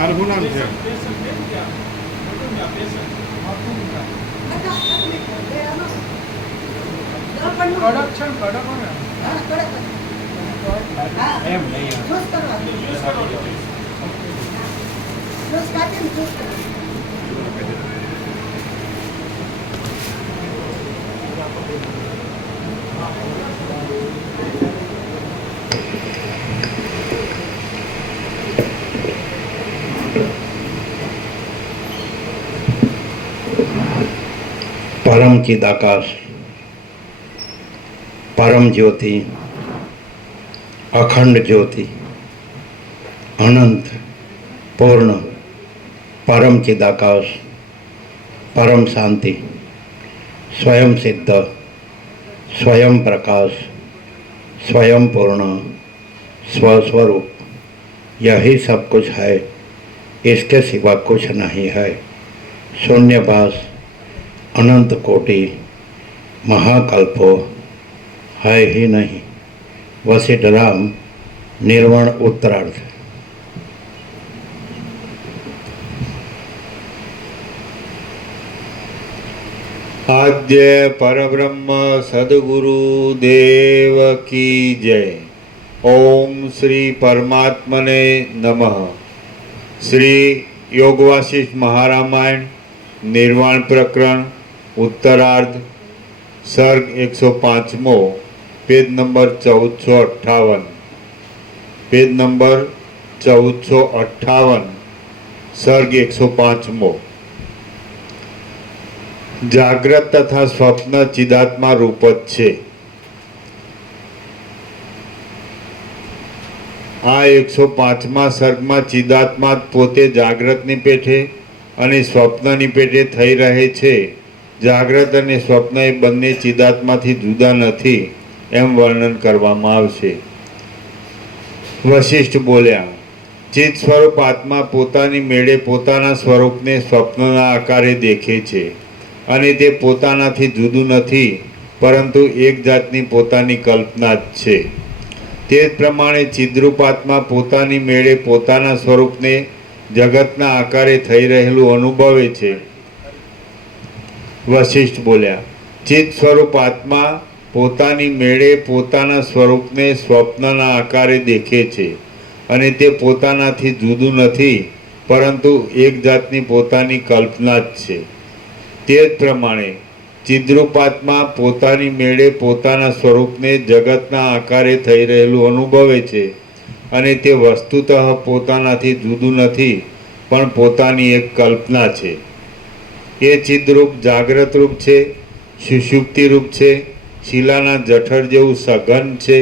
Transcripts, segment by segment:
આરહું નામ છે. परम चिदाकाश, परम ज्योति, अखंड ज्योति, अनंत पूर्ण परम चिदाकाश, परम शांति, स्वयं सिद्ध, स्वयं प्रकाश, स्वयं पूर्ण, स्वस्वरूप, यही सब कुछ है, इसके सिवा कुछ नहीं है. शून्यवास, अनंत कोटि, महाकल्पो है ही नहीं. वशिष्ठ राम, निर्वाण उत्तरार्ध. आद्य परब्रह्म सद्गुरु देव की जय. ओम श्री परमात्मने नमः. श्री योग वासिष्ठ महारामायण निर्वाण प्रकरण उत्तरार्ध सर्ग 105मो पेज नंबर 1458. पेज नंबर 1458 सर्ग 105मो. जाग्रत तथा स्वप्न चिदात्मा रूप ज छे. आ 105માં સર્ગમાં ચિદાત્મા પોતે જાગ્રતની પેઠે અને સ્વપ્નની પેટે થઈ રહે છે. જાગ્રત અને સ્વપ્ન એ બંને ચિદાત્માથી જુદા નથી એમ વર્ણન કરવામાં આવશે. વશિષ્ઠ બોલ્યા, ચિત્ત સ્વરૂપ આત્મા પોતાની મેળે પોતાના સ્વરૂપને સ્વપ્નના આકારે દેખે છે અને તે પોતાનાથી જુદું નથી, પરંતુ એક જાતની પોતાની કલ્પના જ છે. તે જ પ્રમાણે ચિદ્રૂપ આત્મા પોતાની મેળે પોતાના સ્વરૂપને જગતના આકારે થઈ રહેલું અનુભવે છે. વશિષ્ઠ બોલ્યા, ચિત્ત સ્વરૂપ આત્મા પોતાની મેળે પોતાના સ્વરૂપને સ્વપ્નના આકારે દેખે છે અને તે પોતાનાથી જુદું નથી, પરંતુ એક જાતની પોતાની કલ્પના જ છે. તે જ પ્રમાણે ચિદ્રૂપ આત્મા પોતાની મેળે પોતાના સ્વરૂપને જગતના આકારે થઈ રહેલું અનુભવે છે અને તે વસ્તુતઃ પોતાનાથી જુદું નથી, પણ પોતાની એક કલ્પના છે. એ ચિદ્રૂપ જાગ્રત રૂપ છે, સુષુપ્તિ રૂપ છે, શિલાના જઠર જેવું સઘન છે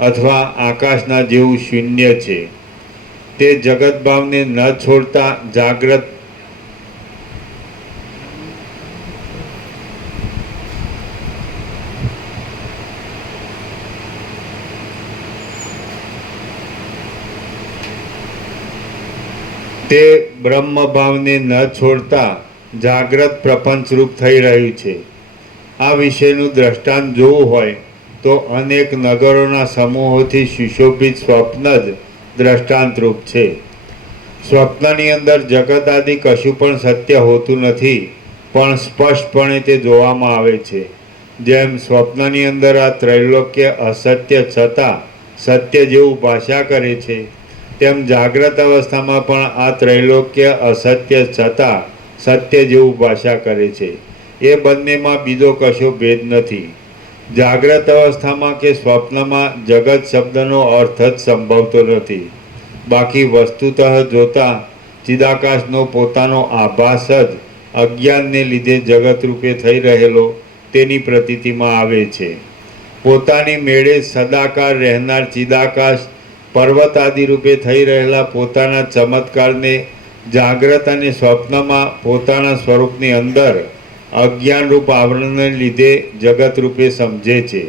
અથવા આકાશના જેવું શૂન્ય છે. તે જગત ભાવને ન છોડતા જાગ્રત તે બ્રહ્મ ભાવને ન છોડતા જાગ્રત પ્રપંચ રૂપ થઈ રહ્યું છે. આ વિષયનું દ્રષ્ટાંત જોવું હોય તો અનેક નગરોના સમૂહોથી સુશોભિત સ્વપ્ન જ દ્રષ્ટાંત રૂપ છે. સ્વપ્નની અંદર જગત આદિ કશું પણ સત્ય હોતું નથી, પણ સ્પષ્ટપણે તે જોવામાં આવે છે. જેમ સ્વપ્નની અંદર આ ત્રૈલોક્ય અસત્ય છતાં સત્ય જેવું ભાષા કરે છે, તેમ જાગ્રત અવસ્થામાં પણ આ ત્રૈલોક્ય અસત્ય છતાં સત્ય જેવું ભાષા કરે છે. એ બંનેમાં બીજો કશો ભેદ નથી. જાગ્રત અવસ્થામાં કે સ્વપ્નમાં જગત શબ્દનો અર્થ જ સંભવતો નથી. બાકી વસ્તુતઃ જોતા ચિદાકાશનો પોતાનો આભાસ જ અજ્ઞાનને લીધે જગત રૂપે થઈ રહેલો તેની પ્રતીતિમાં આવે છે. પોતાની મેળે સદાકાર રહેનાર ચિદાકાશ પર્વત આદિ રૂપે થઈ રહેલા પોતાના ચમત્કારને જાગ્રત અને સ્વપ્નમાં પોતાના સ્વરૂપની અંદર અજ્ઞાન રૂપ આવરણને લીધે જગત રૂપે સમજે છે.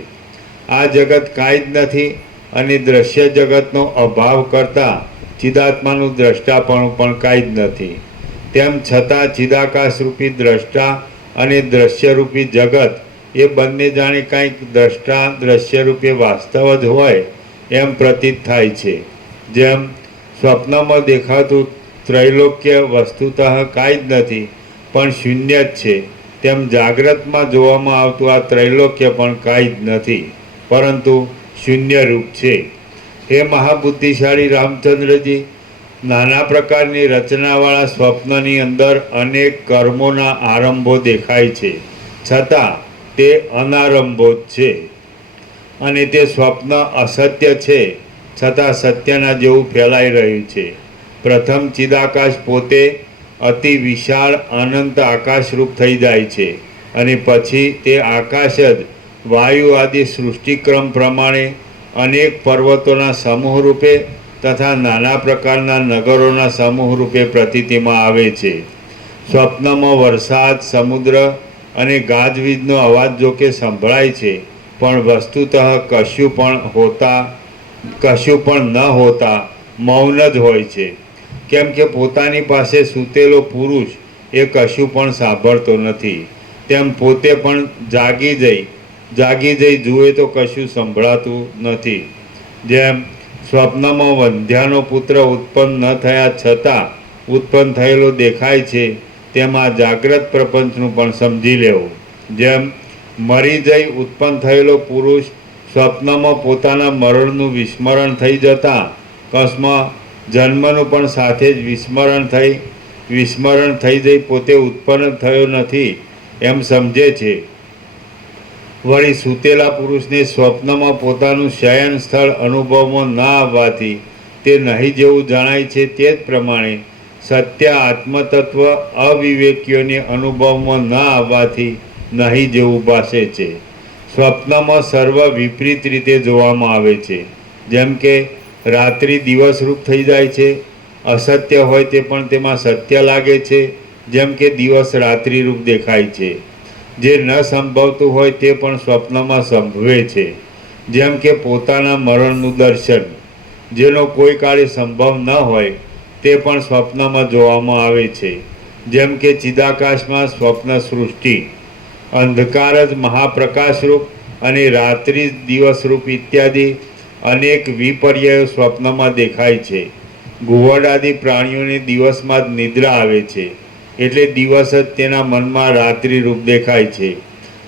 આ જગત કાંઈ જ નથી અને દ્રશ્ય જગતનો અભાવ કરતાં ચિદાત્માનું દ્રષ્ટાપણું પણ કાંઈ જ નથી. તેમ છતાં ચિદાકાશ રૂપી દ્રષ્ટા અને દ્રશ્યરૂપી જગત એ બંને જાણે કાંઈક દ્રષ્ટા દ્રશ્યરૂપે વાસ્તવ જ હોય એમ પ્રતીત થાય છે. જેમ સ્વપ્નમાં દેખાતું ત્રૈલોક્ય વસ્તુતઃ કાંઈ જ નથી પણ શૂન્ય જ છે, તેમ જાગ્રતમાં જોવામાં આવતું આ ત્રૈલોક્ય પણ કાંઈ જ નથી પરંતુ શૂન્ય રૂપ છે. હે મહાબુદ્ધિશાળી રામચંદ્રજી, નાના પ્રકારની રચનાવાળા સ્વપ્નની અંદર અનેક કર્મોના આરંભો દેખાય છે, છતાં તે અનારંભો જ છે. અને તે સ્વપ્ન અસત્ય છે, છતાં સત્યના જેવું ફેલાઈ રહ્યું છે. પ્રથમ ચિદાકાશ પોતે અતિ વિશાળ અનંત આકાશરૂપ થઈ જાય છે અને પછી તે આકાશ જ વાયુ આદિ સૃષ્ટિક્રમ પ્રમાણે અનેક પર્વતોના સમૂહ રૂપે તથા નાના પ્રકારના નગરોના સમૂહ રૂપે પ્રતીતિમાં આવે છે. સ્વપ્નમાં વરસાદ, સમુદ્ર અને ગાજવીજનો અવાજ જોકે સંભળાય છે, પણ વસ્તુતઃ કશું પણ ન હોતા મૌન જ હોય છે. કેમ કે પોતાની પાસે સૂતેલો પુરુષ એ કશું પણ સાંભળતો નથી, તેમ પોતે પણ જાગી જઈ જુએ તો કશું સંભળાતું નથી. જેમ સ્વપ્નમાં વંધ્યાનો પુત્ર ઉત્પન્ન ન થયા છતાં ઉત્પન્ન થયેલો દેખાય છે, તેમ આ જાગ્રત પ્રપંચનું પણ સમજી લેવું. જેમ મરી જઈ ઉત્પન્ન થયેલો પુરુષ સ્વપ્નમાં પોતાના મરણનું વિસ્મરણ થઈ જતાં કસ્માં જન્મનું પણ સાથે જ વિસ્મરણ થઈ જઈ પોતે ઉત્પન્ન થયો નથી એમ સમજે છે. વળી સૂતેલા પુરુષને સ્વપ્નમાં પોતાનું શયન સ્થળ અનુભવમાં ન આવવાથી તે નહીં જેવું જણાય છે, તે જ પ્રમાણે સત્ય આત્મતત્વ અવિવેકીઓને અનુભવમાં ન આવવાથી નહીં જેવું ભાસે છે. સ્વપ્નમાં સર્વ વિપરીત રીતે જોવામાં આવે છે. જેમ કે રાત્રિ દિવસરૂપ થઈ જાય છે, અસત્ય હોય તે પણ તેમાં સત્ય લાગે છે, જેમ કે દિવસ રાત્રિ રૂપ દેખાય છે. જે ન સંભવતું હોય તે પણ સ્વપ્નમાં સંભવે છે, જેમ કે પોતાના મરણનું દર્શન, જેનો કોઈ કાળે સંભવ ન હોય તે પણ સ્વપ્નમાં જોવામાં આવે છે. જેમ કે ચિદાકાશમાં સ્વપ્ન સૃષ્ટિ, અંધકાર જ મહાપ્રકાશરૂપ અને રાત્રિ દિવસરૂપ ઇત્યાદિ અનેક વિપર્યયો સ્વપ્નમાં દેખાય છે. ઘુવડ આદિ પ્રાણીઓને દિવસમાં જ નિદ્રા આવે છે, એટલે દિવસ જ તેના મનમાં રાત્રિ રૂપ દેખાય છે.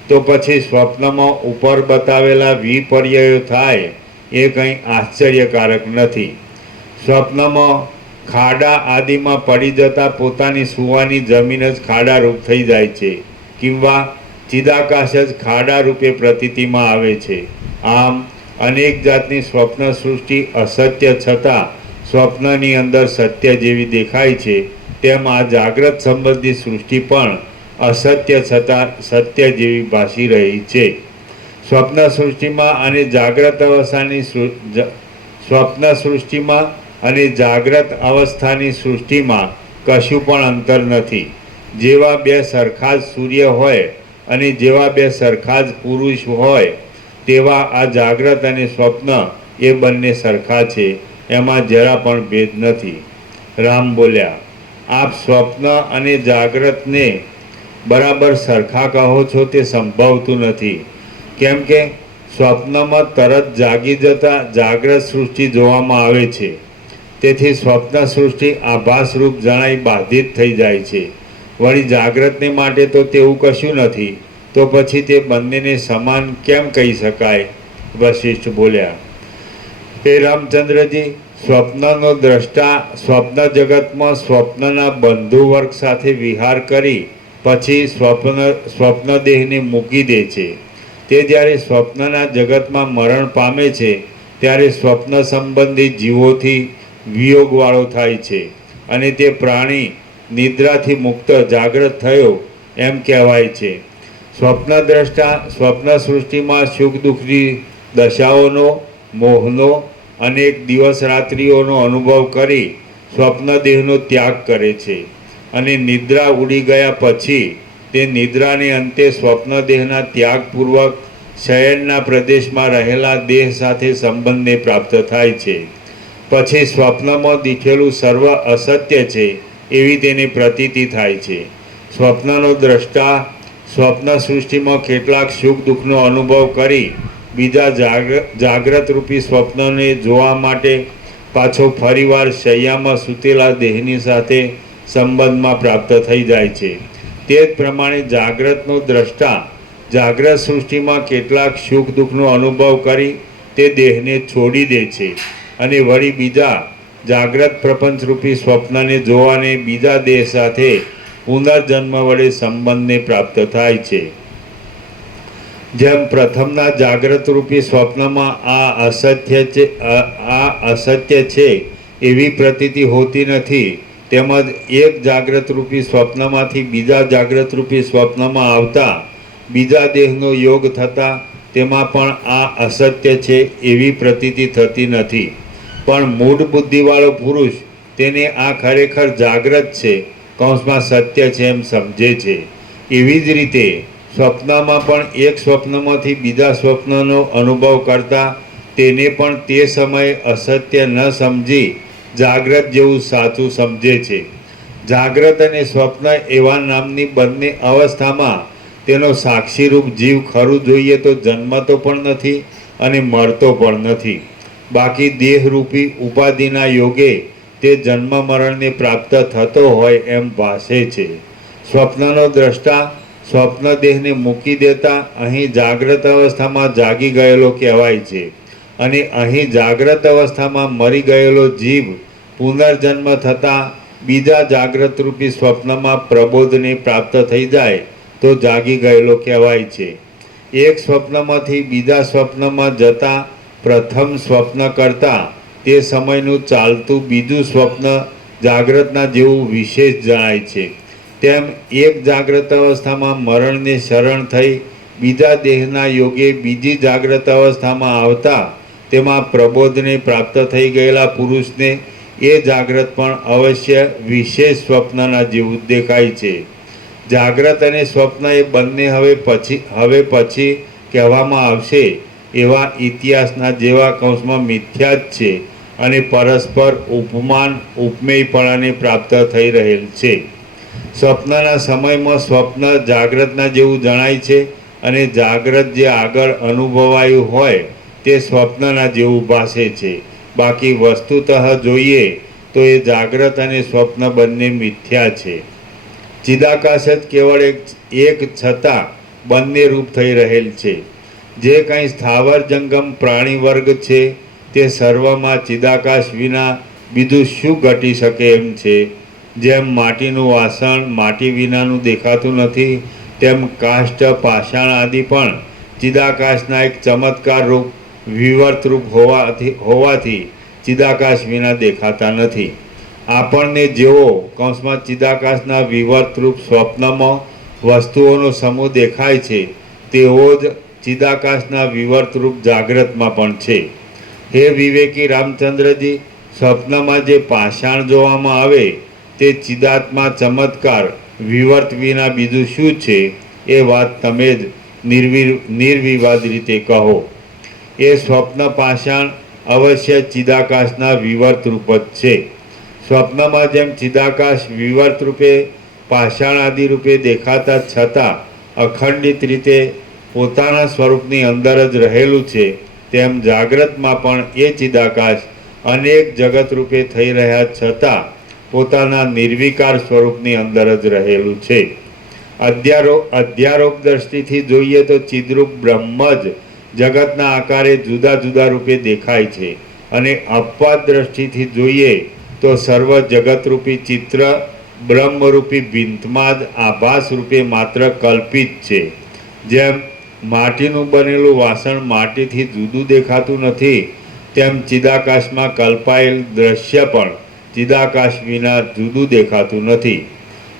તો પછી સ્વપ્નમાં ઉપર બતાવેલા વિપર્યયો થાય એ કંઈ આશ્ચર્યકારક નથી. સ્વપ્નમાં ખાડા આદિમાં પડી જતાં પોતાની સુવાની જમીન જ ખાડા રૂપ થઈ જાય છે, કિંવા ચિદાકાશ જ ખાડા રૂપે પ્રતીતિમાં આવે છે. આમ અનેક જાતની સ્વપ્ન સૃષ્ટિ અસત્ય છતાં સ્વપ્નની અંદર સત્ય જેવી દેખાય છે, તેમ આ જાગ્રત સંબંધી સૃષ્ટિ પણ અસત્ય છતાં સત્ય જેવી ભાસી રહી છે. સ્વપ્ન સૃષ્ટિમાં અને જાગ્રત અવસ્થાની સૃષ્ટિમાં કશું પણ અંતર નથી. જેવા બે સરખા જ સૂર્ય હોય અને જેવા બે સરખા જ પુરુષ હોય તેવા આ જાગ્રત અને સ્વપ્ન એ બંને સરખા છે, એમાં જરા પણ ભેદ નથી. રામ બોલ્યા, આપ સ્વપ્ન અને જાગ્રતને બરાબર સરખા કહો છો તે સંભવતું નથી. કેમ કે સ્વપ્નમાં તરત જાગી જતા જાગ્રત સૃષ્ટિ જોવામાં આવે છે, તેથી સ્વપ્ન સૃષ્ટિ આભાસરૂપ જણાઈ બાધિત થઈ જાય છે. વળી જાગ્રતને માટે તો તેવું કશું નથી, તો પછી તે બંનેને સમાન કેમ કહી શકાય? વશિષ્ઠ બોલ્યા, હે રામચંદ્રજી, સ્વપ્નનો દ્રષ્ટા સ્વપ્ન જગતમાં સ્વપ્નના બંધુ વર્ગ સાથે વિહાર કરી પછી સ્વપ્ન દેહને મૂકી દે છે. તે જ્યારે સ્વપ્નના જગતમાં મરણ પામે છે ત્યારે સ્વપ્ન સંબંધી જીવોથી વિયોગવાળો થાય છે અને તે પ્રાણી નિદ્રાથી મુક્ત જાગ્રત થયો એમ કહેવાય છે. સ્વપ્ન દ્રષ્ટા સ્વપ્ન સૃષ્ટિમાં સુખ દુઃખની દશાઓનો, મોહનો, અનેક દિવસ રાત્રિઓનો અનુભવ કરી સ્વપ્ન દેહનો ત્યાગ કરે છે અને નિદ્રા ઉડી ગયા પછી તે નિદ્રાને અંતે સ્વપ્ન દેહના ત્યાગપૂર્વક શયનના પ્રદેશમાં રહેલા દેહ સાથે સંબંધને પ્રાપ્ત થાય છે. પછી સ્વપ્નમાં દીઠેલું સર્વ અસત્ય છે એવી તેની પ્રતીતિ થાય છે. સ્વપ્નનો દ્રષ્ટા સ્વપ્ન સૃષ્ટિમાં કેટલાક સુખ દુઃખનો અનુભવ કરી બીજા જાગ્રત રૂપી સ્વપ્નને જોવા માટે પાછો ફરીવાર શૈયામાં સૂતેલા દેહની સાથે સંબંધમાં પ્રાપ્ત થઈ જાય છે. તે જ પ્રમાણે જાગ્રતનો દ્રષ્ટા જાગ્રત સૃષ્ટિમાં કેટલાક સુખ દુઃખનો અનુભવ કરી તે દેહને છોડી દે છે અને વળી બીજા જાગ્રત પ્રપંચરૂપી સ્વપ્નને જોવાને બીજા દેહ સાથે પુનર્જન્મ વડે સંબંધને પ્રાપ્ત થાય છે. જેમ પ્રથમના જાગ્રતરૂપી સ્વપ્નમાં આ અસત્ય છે એવી પ્રતીતિ હોતી નથી, તેમજ એક જાગ્રતરૂપી સ્વપ્નમાંથી બીજા જાગ્રતરૂપી સ્વપ્નમાં આવતા બીજા દેહનો યોગ થતાં તેમાં પણ આ અસત્ય છે એવી પ્રતીતિ થતી નથી. પણ મૂઢ બુદ્ધિવાળો પુરુષ તેને આ ખરેખર જાગ્રત છે કૌંસમાં સત્ય છે એમ સમજે છે. એવી જ રીતે સ્વપ્નમાં પણ એક સ્વપ્નમાંથી બીજા સ્વપ્નનો અનુભવ કરતા તેને પણ તે સમયે અસત્ય ન સમજી જાગ્રત જેવું સાચું સમજે છે. જાગ્રત અને સ્વપ્ન એવા નામની બંને અવસ્થામાં તેનો સાક્ષીરૂપ જીવ ખરું જોઈએ તો જન્મતો પણ નથી અને મળતો પણ નથી. બાકી દેહરૂપી ઉપાધિના યોગે તે જન્મ મરણને પ્રાપ્ત થતો હોય એમ ભાસે છે. સ્વપ્નનો દ્રષ્ટા સ્વપ્ન દેહને મૂકી દેતા અહીં જાગ્રત અવસ્થામાં જાગી ગયેલો કહેવાય છે અને અહીં જાગ્રત અવસ્થામાં મરી ગયેલો જીવ પુનર્જન્મ થતાં બીજા જાગ્રતરૂપી સ્વપ્નમાં પ્રબોધને પ્રાપ્ત થઈ જાય તો જાગી ગયેલો કહેવાય છે. એક સ્વપ્નમાંથી બીજા સ્વપ્નમાં જતા પ્રથમ સ્વપ્ન કરતાં તે સમયનું ચાલતું બીજું સ્વપ્ન જાગ્રતના જેવું વિશેષ જણાય છે. તેમ એક જાગ્રત અવસ્થામાં મરણને શરણ થઈ બીજા દેહના યોગે બીજી જાગ્રત અવસ્થામાં આવતા તેમાં પ્રબોધને પ્રાપ્ત થઈ ગયેલા પુરુષને એ જાગ્રત પણ અવશ્ય વિશેષ સ્વપ્નના જેવું દેખાય છે. જાગ્રત અને સ્વપ્ન એ બંને હવે પછી કહેવામાં આવશે એવા ઇતિહાસના જેવા કૌંસમાં મિથ્યા જ છે અને પરસ્પર ઉપમાન ઉપમેયપણાને પ્રાપ્ત થઈ રહેલ છે. સ્વપ્નના સમયમાં સ્વપ્ન જાગ્રતના જેવું જણાય છે અને જાગ્રત જે આગળ અનુભવાયું હોય તે સ્વપ્નના જેવું ભાસે છે. બાકી વસ્તુતઃ જોઈએ તો એ જાગ્રત અને સ્વપ્ન બંને મિથ્યા છે. ચિદાકાશ જ કેવળ એક છતાં બંને રૂપ થઈ રહેલ છે. જે કંઈ સ્થાવર જંગમ પ્રાણી વર્ગ છે તે સર્વમાં ચિદાકાશ વિના બીજું શું ઘટી શકે એમ છે. જેમ માટીનું વાસણ માટી વિનાનું દેખાતું નથી, તેમ કાષ્ઠ પાષાણ આદિ પણ ચિદાકાશના એક ચમત્કાર રૂપ વિવર્ત રૂપ હોવાથી ચિદાકાશ વિના દેખાતા નથી. આપણને જેવો કૌંસમાં ચિદાકાશના વિવર્ત રૂપ સ્વપ્નમાં વસ્તુઓનો સમૂહ દેખાય છે તેવો જ ચિદાકાશના વિવર્ત રૂપ જાગ્રતમાં પણ છે. હે વિવેકી રામચંદ્રજી, સ્વપ્નમાં જે પાષાણ જોવામાં આવે તે ચિદાત્મા ચમત્કાર વિવર્ત વિના બીજું શું છે એ વાત તમે જ નિર્વિવાદ રીતે કહો. એ સ્વપ્ન પાષાણ અવશ્ય ચિદાકાશના વિવર્ત રૂપ જ છે. સ્વપ્નમાં જેમ ચિદાકાશ વિવર્ત રૂપે પાષાણ આદિ રૂપે દેખાતા છતાં અખંડિત રીતે પોતાના સ્વરૂપની અંદર જ રહેલું છે, તેમ જાગ્રતમાં પણ એ ચિદાકાશ અનેક જગત રૂપે થઈ રહ્યા છતાં પોતાના નિર્વિકાર સ્વરૂપની અંદર જ રહેલું છે. અધ્યારોપ દ્રષ્ટિથી જોઈએ તો ચિદ્રૂપ બ્રહ્મ જ જગતના આકારે જુદા જુદા રૂપે દેખાય છે અને અપવાદ દ્રષ્ટિથી જોઈએ તો સર્વ જગતરૂપી ચિત્ર બ્રહ્મરૂપી ભીંતમાં જ આભાસ રૂપે માત્ર કલ્પિત છે. જેમ માટીનું બનેલું વાસણ માટીથી જુદું દેખાતું નથી, તેમ ચિદાકાશમાં કલ્પાયેલ દ્રશ્ય પણ ચિદાકાશ વિના જુદું દેખાતું નથી.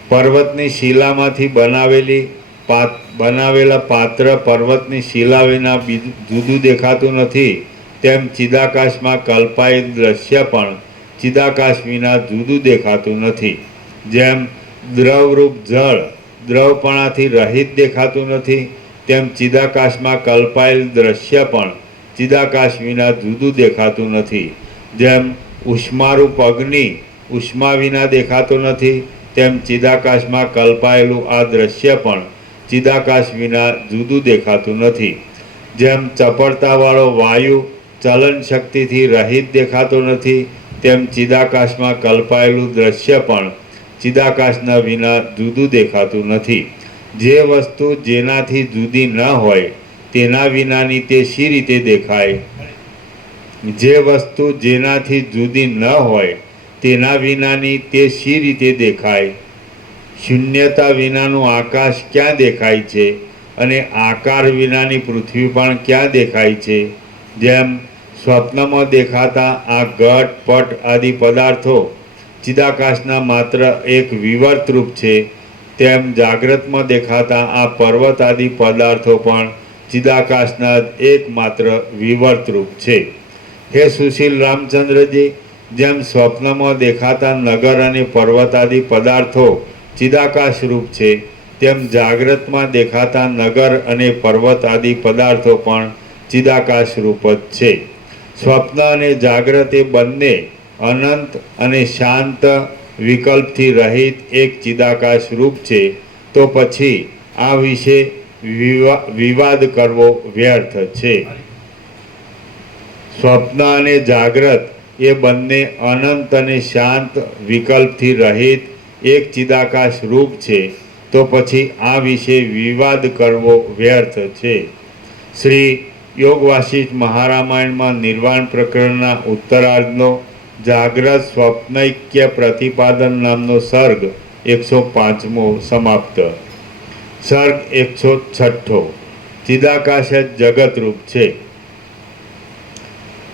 પર્વતની શિલામાંથી બનાવેલા પાત્ર પર્વતની શિલા વિના જુદું દેખાતું નથી, તેમ ચિદાકાશમાં કલ્પાયેલ દ્રશ્ય પણ ચિદાકાશ વિના જુદું દેખાતું નથી. જેમ દ્રવરૂપ જળ દ્રવપણાથી રહિત દેખાતું નથી, તેમ ચિદાકાશમાં કલ્પાયેલ દ્રશ્ય પણ ચિદાકાશ વિના જુદું દેખાતું નથી. જેમ ઉષ્મારૂપ અગ્નિ ઉષ્મા વિના દેખાતું નથી, તેમ ચિદાકાશમાં કલ્પાયેલું આ દ્રશ્ય પણ ચિદાકાશ વિના જુદું દેખાતું નથી. જેમ ચપળતાવાળો વાયુ ચલન શક્તિથી રહિત દેખાતો નથી, તેમ ચિદાકાશમાં કલ્પાયેલું દ્રશ્ય પણ ચિદાકાશના વિના જુદું દેખાતું નથી. જે વસ્તુ જેનાથી જુદી ન હોય તેના વિનાની તે શી રીતે દેખાય? જે વસ્તુ જેનાથી જુદી ન હોય તેના વિનાની તે શી રીતે દેખાય? શૂન્યતા વિનાનું આકાશ ક્યાં દેખાય છે અને આકાર વિનાની પૃથ્વી પણ ક્યાં દેખાય છે? જેમ સ્વપ્નમાં દેખાતા આ ઘટ પટ આદિ પદાર્થો ચિદાકાશના માત્ર એક વિવર્ત રૂપ છે, તેમ જાગ્રતમાં દેખાતા આ પર્વત આદિ પદાર્થો પણ ચિદાકાશના એકમાત્ર વિવર્ત રૂપ છે. હે સુશીલ રામચંદ્રજી, જેમ સ્વપ્નમાં દેખાતા નગર અને પર્વત આદિ પદાર્થો ચિદાકાશ રૂપ છે, તેમ જાગ્રતમાં દેખાતા નગર અને પર્વત આદિ પદાર્થો પણ ચિદાકાશ રૂપ જ છે. સ્વપ્ન અને જાગ્રત એ બંને અનંત અને શાંત વિકલ્પથી રહિત એક ચિદાકાશ રૂપ છે. તો પછી આ વિશે વિવાદ કરવો વ્યર્થ છે. સ્વપ્ન અને જાગ્રત એ બંને અનંત અને શાંત વિકલ્પથી રહિત એક ચિદાકાશ રૂપ છે. તો પછી આ વિશે વિવાદ કરવો વ્યર્થ છે. શ્રી યોગ વાસિષ્ઠ મહારામાયણમાં નિર્વાણ પ્રકરણના ઉત્તરાર્ધનો જાગ્રત સ્વપ્નૈક્ય પ્રતિપાદન નામનો સર્ગ 105મો સમાપ્ત. સર્ગ 106 ચિદાકાશ જ જગતરૂપ છે.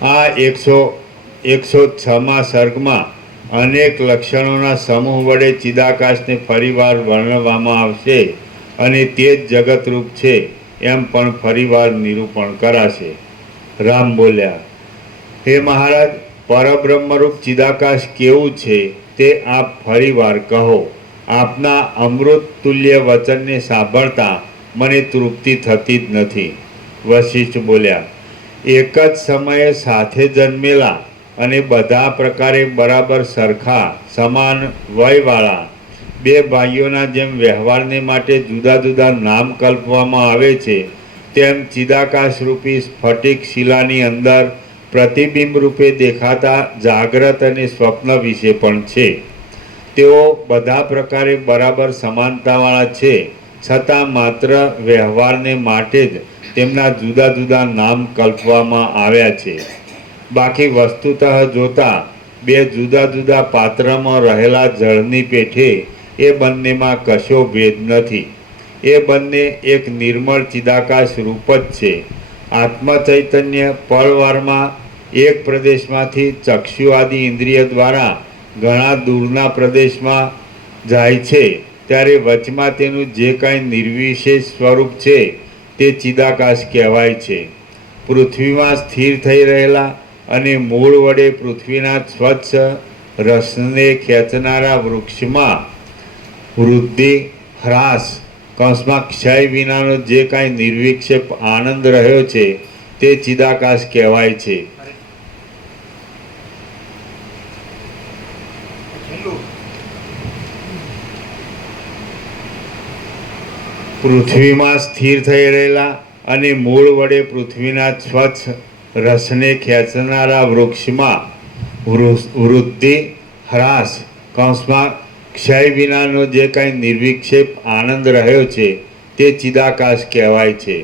આ 106મા સર્ગમાં અનેક લક્ષણોના સમૂહ વડે ચિદાકાશને ફરીવાર વર્ણવવામાં આવશે અને તે જ જગતરૂપ છે એમ પણ ફરીવાર નિરૂપણ કરાશે. રામ બોલ્યા, હે મહારાજ, પરબ્રહ્મરૂપ ચિદાકાશ કેવું છે તે આપ ફરીવાર કહો. આપના અમૃત તુલ્ય વચનને સાંભળતા મને તૃપ્તિ થતી જ નથી. વશિષ્ઠ બોલ્યા, એક જ સમયે સાથે જન્મેલા અને બધા પ્રકારે બરાબર સરખા સમાન વયવાળા બે ભાઈઓના જેમ વ્યવહારને માટે જુદા જુદા નામ કલ્પવામાં આવે છે, તેમ ચિદાકાશ રૂપી સ્ફટિક શિલાની અંદર પ્રતિબિંબ રૂપે દેખાતા જાગ્રત અને સ્વપ્ન વિશે પણ છે. તેઓ બધા પ્રકારે બરાબર સમાનતાવાળા છે, છતાં માત્ર વ્યવહારને માટે જ તેમના જુદા જુદા નામ કલ્પવામાં આવ્યા છે. બાકી વસ્તુતઃ જોતા બે જુદા જુદા પાત્રમાં રહેલા જળની પેઠે એ બંનેમાં કશો ભેદ નથી. એ બંને એક નિર્મળ ચિદાકાશ રૂપ જ છે. આત્મ ચૈતન્ય પળવારમાં એક પ્રદેશમાંથી ચક્ષુ આદિ ઇન્દ્રિય દ્વારા ઘણા દૂરના પ્રદેશમાં જાય છે, ત્યારે વચમાં તેનું જે કાંઈ નિર્વિશેષ સ્વરૂપ છે તે ચિદાકાશ કહેવાય છે. પૃથ્વીમાં સ્થિર થઈ રહેલા અને મૂળ વડે પૃથ્વીના સ્વચ્છ રસને ખેંચનારા વૃક્ષમાં વૃદ્ધિ હ્રાસ કૌંસમાં ક્ષય વિનાનો જે કાંઈ નિર્વિક્ષેપ આનંદ રહ્યો છે તે ચિદાકાશ કહેવાય છે. પૃથ્વીમાં સ્થિર થઈ રહેલા અને મૂળ વડે પૃથ્વીના સ્વચ્છ રસને ખેંચનારા વૃક્ષમાં વૃદ્ધિ હ્રાસ કૌંસમાં ક્ષય વિનાનો જે કાંઈ નિર્વિક્ષેપ આનંદ રહ્યો છે તે ચિદાકાશ કહેવાય છે.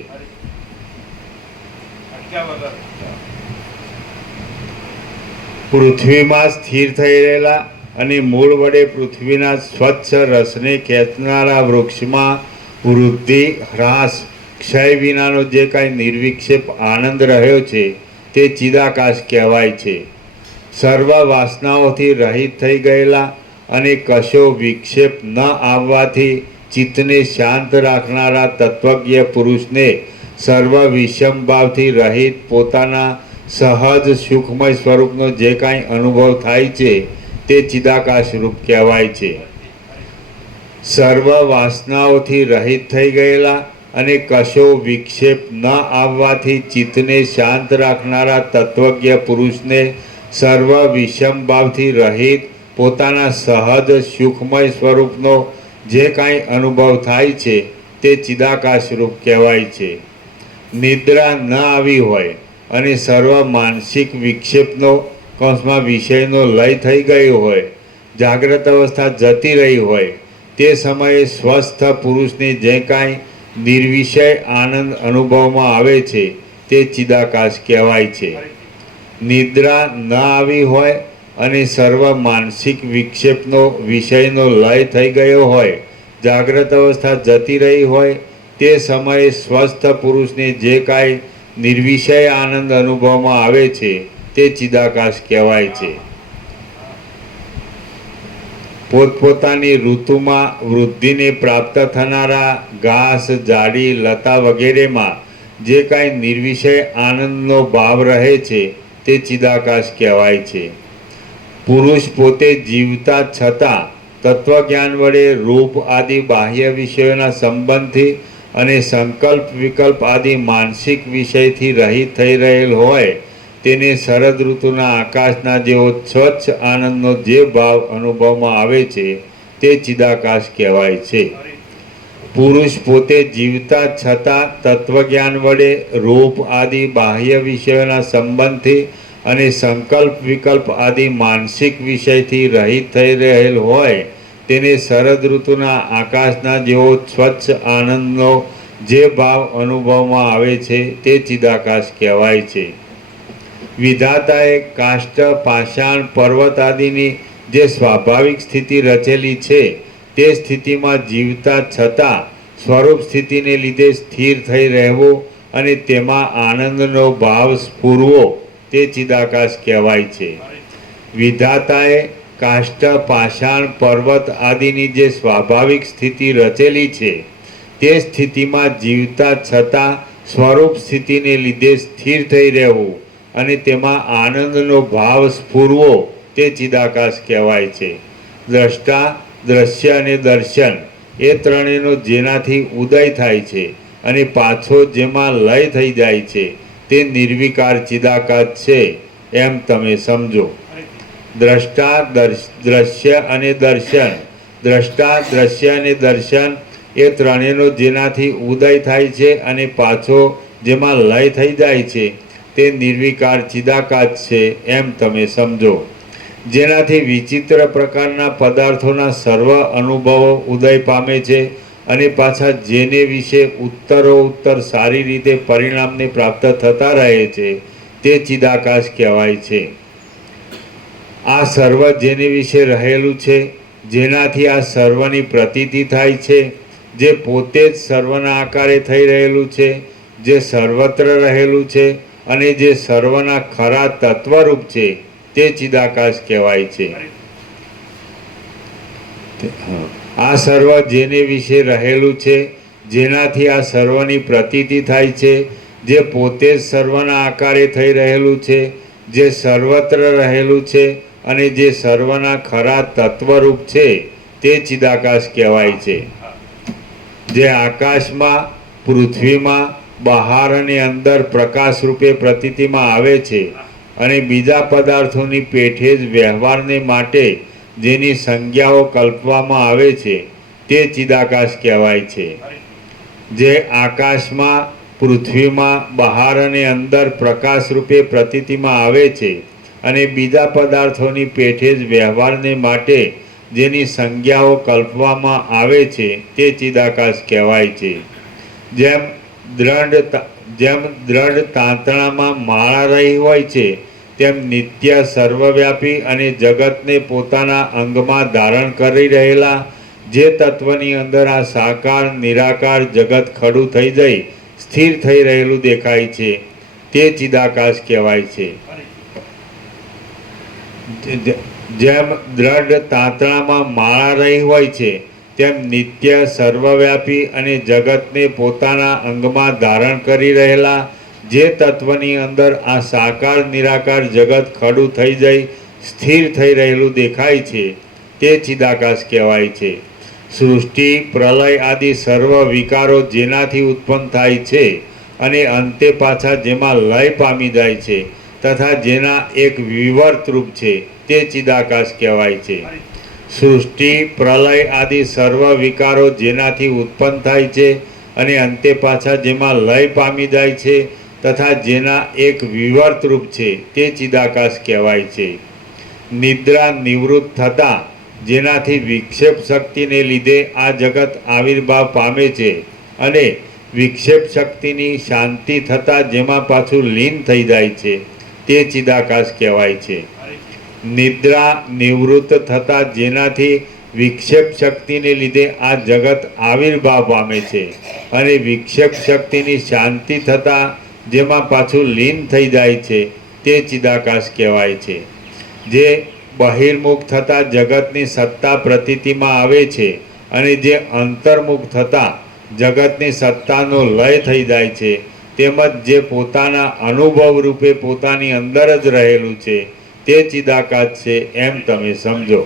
પૃથ્વીમાં સ્થિર થઈ રહેલા અને મૂળ વડે પૃથ્વીના સ્વચ્છ રસને ખેંચનારા વૃક્ષમાં વૃદ્ધિ હ્રાસ ક્ષય વિનાનો જે કાંઈ નિર્વિક્ષેપ આનંદ રહ્યો છે તે ચિદાકાશ કહેવાય છે. સર્વ વાસનાઓથી રહિત થઈ ગયેલા અને કશો વિક્ષેપ ન આવવાથી ચિત્તને શાંત રાખનારા તત્વજ્ઞ પુરુષને સર્વ વિષમ ભાવથી રહિત પોતાના સહજ સુખમય સ્વરૂપનો જે કાંઈ અનુભવ થાય છે તે ચિદાકાશ રૂપ કહેવાય છે. સર્વ વાસનાઓથી રહિત થઈ ગયેલા અને કશો વિક્ષેપ ન આવવાથી ચિત્તને શાંત રાખનારા તત્વજ્ઞ પુરુષને સર્વ વિષમ ભાવથી રહિત પોતાના સહજ સુખમય સ્વરૂપનો જે કાંઈ અનુભવ થાય છે તે ચિદાકાશ રૂપ કહેવાય છે. નિદ્રા ન આવી હોય અને સર્વ માનસિક વિક્ષેપનો કૌંસમાં વિષયનો લય થઈ ગયો હોય, જાગ્રત અવસ્થા જતી રહી હોય, તે સમયે સ્વસ્થ પુરુષને જે કાંઈ નિર્વિષય આનંદ અનુભવમાં આવે છે તે ચિદાકાશ કહેવાય છે. નિદ્રા ન આવી હોય અને સર્વ માનસિક વિક્ષેપનો વિષયનો લય થઈ ગયો હોય, જાગ્રત અવસ્થા જતી રહી હોય, તે સમયે સ્વસ્થ પુરુષને જે કાંઈ નિર્વિષય આનંદ અનુભવમાં આવે છે તે ચિદાકાશ કહેવાય છે. પોતપોતાની ઋતુમાં વૃદ્ધિને પ્રાપ્ત થનારા ઘાસ, ઝાડી, લતા વગેરેમાં જે કાંઈ નિર્વિષય આનંદનો ભાવ રહે છે તે ચિદાકાશ કહેવાય છે. પુરુષ પોતે જીવતા છતાં તત્વજ્ઞાન વડે રૂપ આદિ બાહ્ય વિષયોના સંબંધથી અને સંકલ્પ વિકલ્પ આદિ માનસિક વિષયથી રહિત થઈ રહેલ હોય, તેને શરદ ઋતુના આકાશના જેવો સ્વચ્છ આનંદનો જે ભાવ અનુભવમાં આવે છે તે ચિદાકાશ કહેવાય છે. પુરુષ પોતે જીવતા છતાં તત્વજ્ઞાન વડે રૂપ આદિ બાહ્ય વિષયોના સંબંધથી અને સંકલ્પ વિકલ્પ આદિ માનસિક વિષયથી રહિત થઈ રહેલ હોય, તેને શરદ ઋતુના આકાશના જેવો સ્વચ્છ આનંદનો જે ભાવ અનુભવમાં આવે છે તે ચિદાકાશ કહેવાય છે. વિધાતાએ કાષ્ઠ, પાષાણ, પર્વત આદિની જે સ્વાભાવિક સ્થિતિ રચેલી છે તે સ્થિતિમાં જીવતા છતાં સ્વરૂપ સ્થિતિને લીધે સ્થિર થઈ રહેવું અને તેમાં આનંદનો ભાવ સ્ફુરવો તે ચિદાકાશ કહેવાય છે. વિધાતાએ કાષ્ઠ, પાષાણ, પર્વત આદિની જે સ્વાભાવિક સ્થિતિ રચેલી છે તે સ્થિતિમાં જીવતા છતાં સ્વરૂપ સ્થિતિને લીધે સ્થિર થઈ રહેવું અને તેમાં આનંદનો ભાવ સ્ફુરવો તે ચિદાકાશ કહેવાય છે. દ્રષ્ટા, દ્રશ્ય અને દર્શન એ ત્રણેયનો જેનાથી ઉદય થાય છે અને પાછો જેમાં લય થઈ જાય છે તે નિર્વિકાર ચિદાકાશ છે એમ તમે સમજો. દ્રષ્ટા, દ્રશ્ય અને દર્શન, દ્રષ્ટા, દ્રશ્ય અને દર્શન એ ત્રણેયનો જેનાથી ઉદય થાય છે અને પાછો જેમાં લય થઈ જાય છે તે નિર્વિકાર ચિદાકાશ છે એમ તમે સમજો. જેનાથી વિચિત્ર પ્રકારના પદાર્થોના સર્વ અનુભવો ઉદય પામે છે અને પાછા જેને વિશે ઉત્તરોત્તર સારી રીતે પરિણામને પ્રાપ્ત થતા રહે છે તે ચિદાકાશ કહેવાય છે. આ સર્વ જેને વિશે રહેલું છે, જેનાથી આ સર્વની પ્રતીતિ થાય છે, જે પોતે જ સર્વના આકારે થઈ રહેલું છે, જે સર્વત્ર રહેલું છે અને જે સર્વના ખરા તત્વરૂપ છે તે ચિદાકાશ કહેવાય છે. આ સર્વ જેને વિશે રહેલું છે, જેનાથી આ સર્વની પ્રતીતિ થાય છે, જે પોતે જ સર્વના આકારે થઈ રહેલું છે, જે સર્વત્ર રહેલું છે અને જે સર્વના ખરા તત્વરૂપ છે તે ચિદાકાશ કહેવાય છે. જે આકાશમાં, પૃથ્વીમાં, બહાર અને અંદર પ્રકાશ રૂપે પ્રતીતિમાં આવે છે અને બીજા પદાર્થોની પેઠે જ વ્યવહારને માટે જેની સંજ્ઞાઓ કલ્પવામાં આવે છે તે ચિદાકાશ કહેવાય છે. જે આકાશમાં, પૃથ્વીમાં, બહાર અને અંદર પ્રકાશ રૂપે પ્રતીતિમાં આવે છે અને બીજા પદાર્થોની પેઠે જ વ્યવહારને માટે જેની સંજ્ઞાઓ કલ્પવામાં આવે છે તે ચિદાકાશ કહેવાય છે. જેમ દ્રઢ તાંતણામાં માળા રહી હોય છે તેમ નિત્ય સર્વવ્યાપી અને જગતને પોતાના અંગમાં ધારણ કરી રહેલા જે તત્વની અંદર આ સાકાર નિરાકાર જગત ખડું થઈ જઈ સ્થિર થઈ રહેલું દેખાય છે તે ચિદાકાશ કહેવાય છે. જેમ દ્રઢ તાંતણામાં માળા રહી હોય છે તેમ નિત્ય સર્વવ્યાપી અને જગતને પોતાના અંગમાં ધારણ કરી રહેલા જે તત્વની અંદર આ સાકાર નિરાકાર જગત ખડું થઈ જઈ સ્થિર થઈ રહેલું દેખાય છે તે ચિદાકાશ કહેવાય છે. સૃષ્ટિ, પ્રલય આદિ સર્વ વિકારો જેનાથી ઉત્પન્ન થાય છે અને અંતે પાછા જેમાં લય પામી જાય છે તથા જેના એક વિવર્ત રૂપ છે તે ચિદાકાશ કહેવાય છે. સૃષ્ટિ, પ્રલય આદિ સર્વ વિકારો જેનાથી ઉત્પન્ન થાય છે અને અંતે પાછા જેમાં લય પામી જાય છે તથા જેના એક વિવર્ત રૂપ છે તે ચિદાકાશ કહેવાય છે. નિદ્રા નિવૃત્ત થતાં જેનાથી વિક્ષેપ શક્તિને લીધે આ જગત આવિર્ભાવ પામે છે અને વિક્ષેપ શક્તિની શાંતિ થતાં જેમાં પાછું લીન થઈ જાય છે તે ચિદાકાશ કહેવાય છે. નિદ્રા નિવૃત્ત થતાં જેનાથી વિક્ષેપ શક્તિને લીધે આ જગત આવિર્ભાવ પામે છે અને વિક્ષેપ શક્તિની શાંતિ થતાં જેમાં પાછું લીન થઈ જાય છે તે ચિદાકાશ કહેવાય છે. જે બહિર્મુખ થતાં જગતની સત્તા પ્રતીતિમાં આવે છે અને જે અંતર્મુખ થતાં જગતની સત્તાનો લય થઈ જાય છે, તેમજ જે પોતાના અનુભવ રૂપે પોતાની અંદર જ રહેલું છે તે ચિદાકાશ છે એમ તમે સમજો.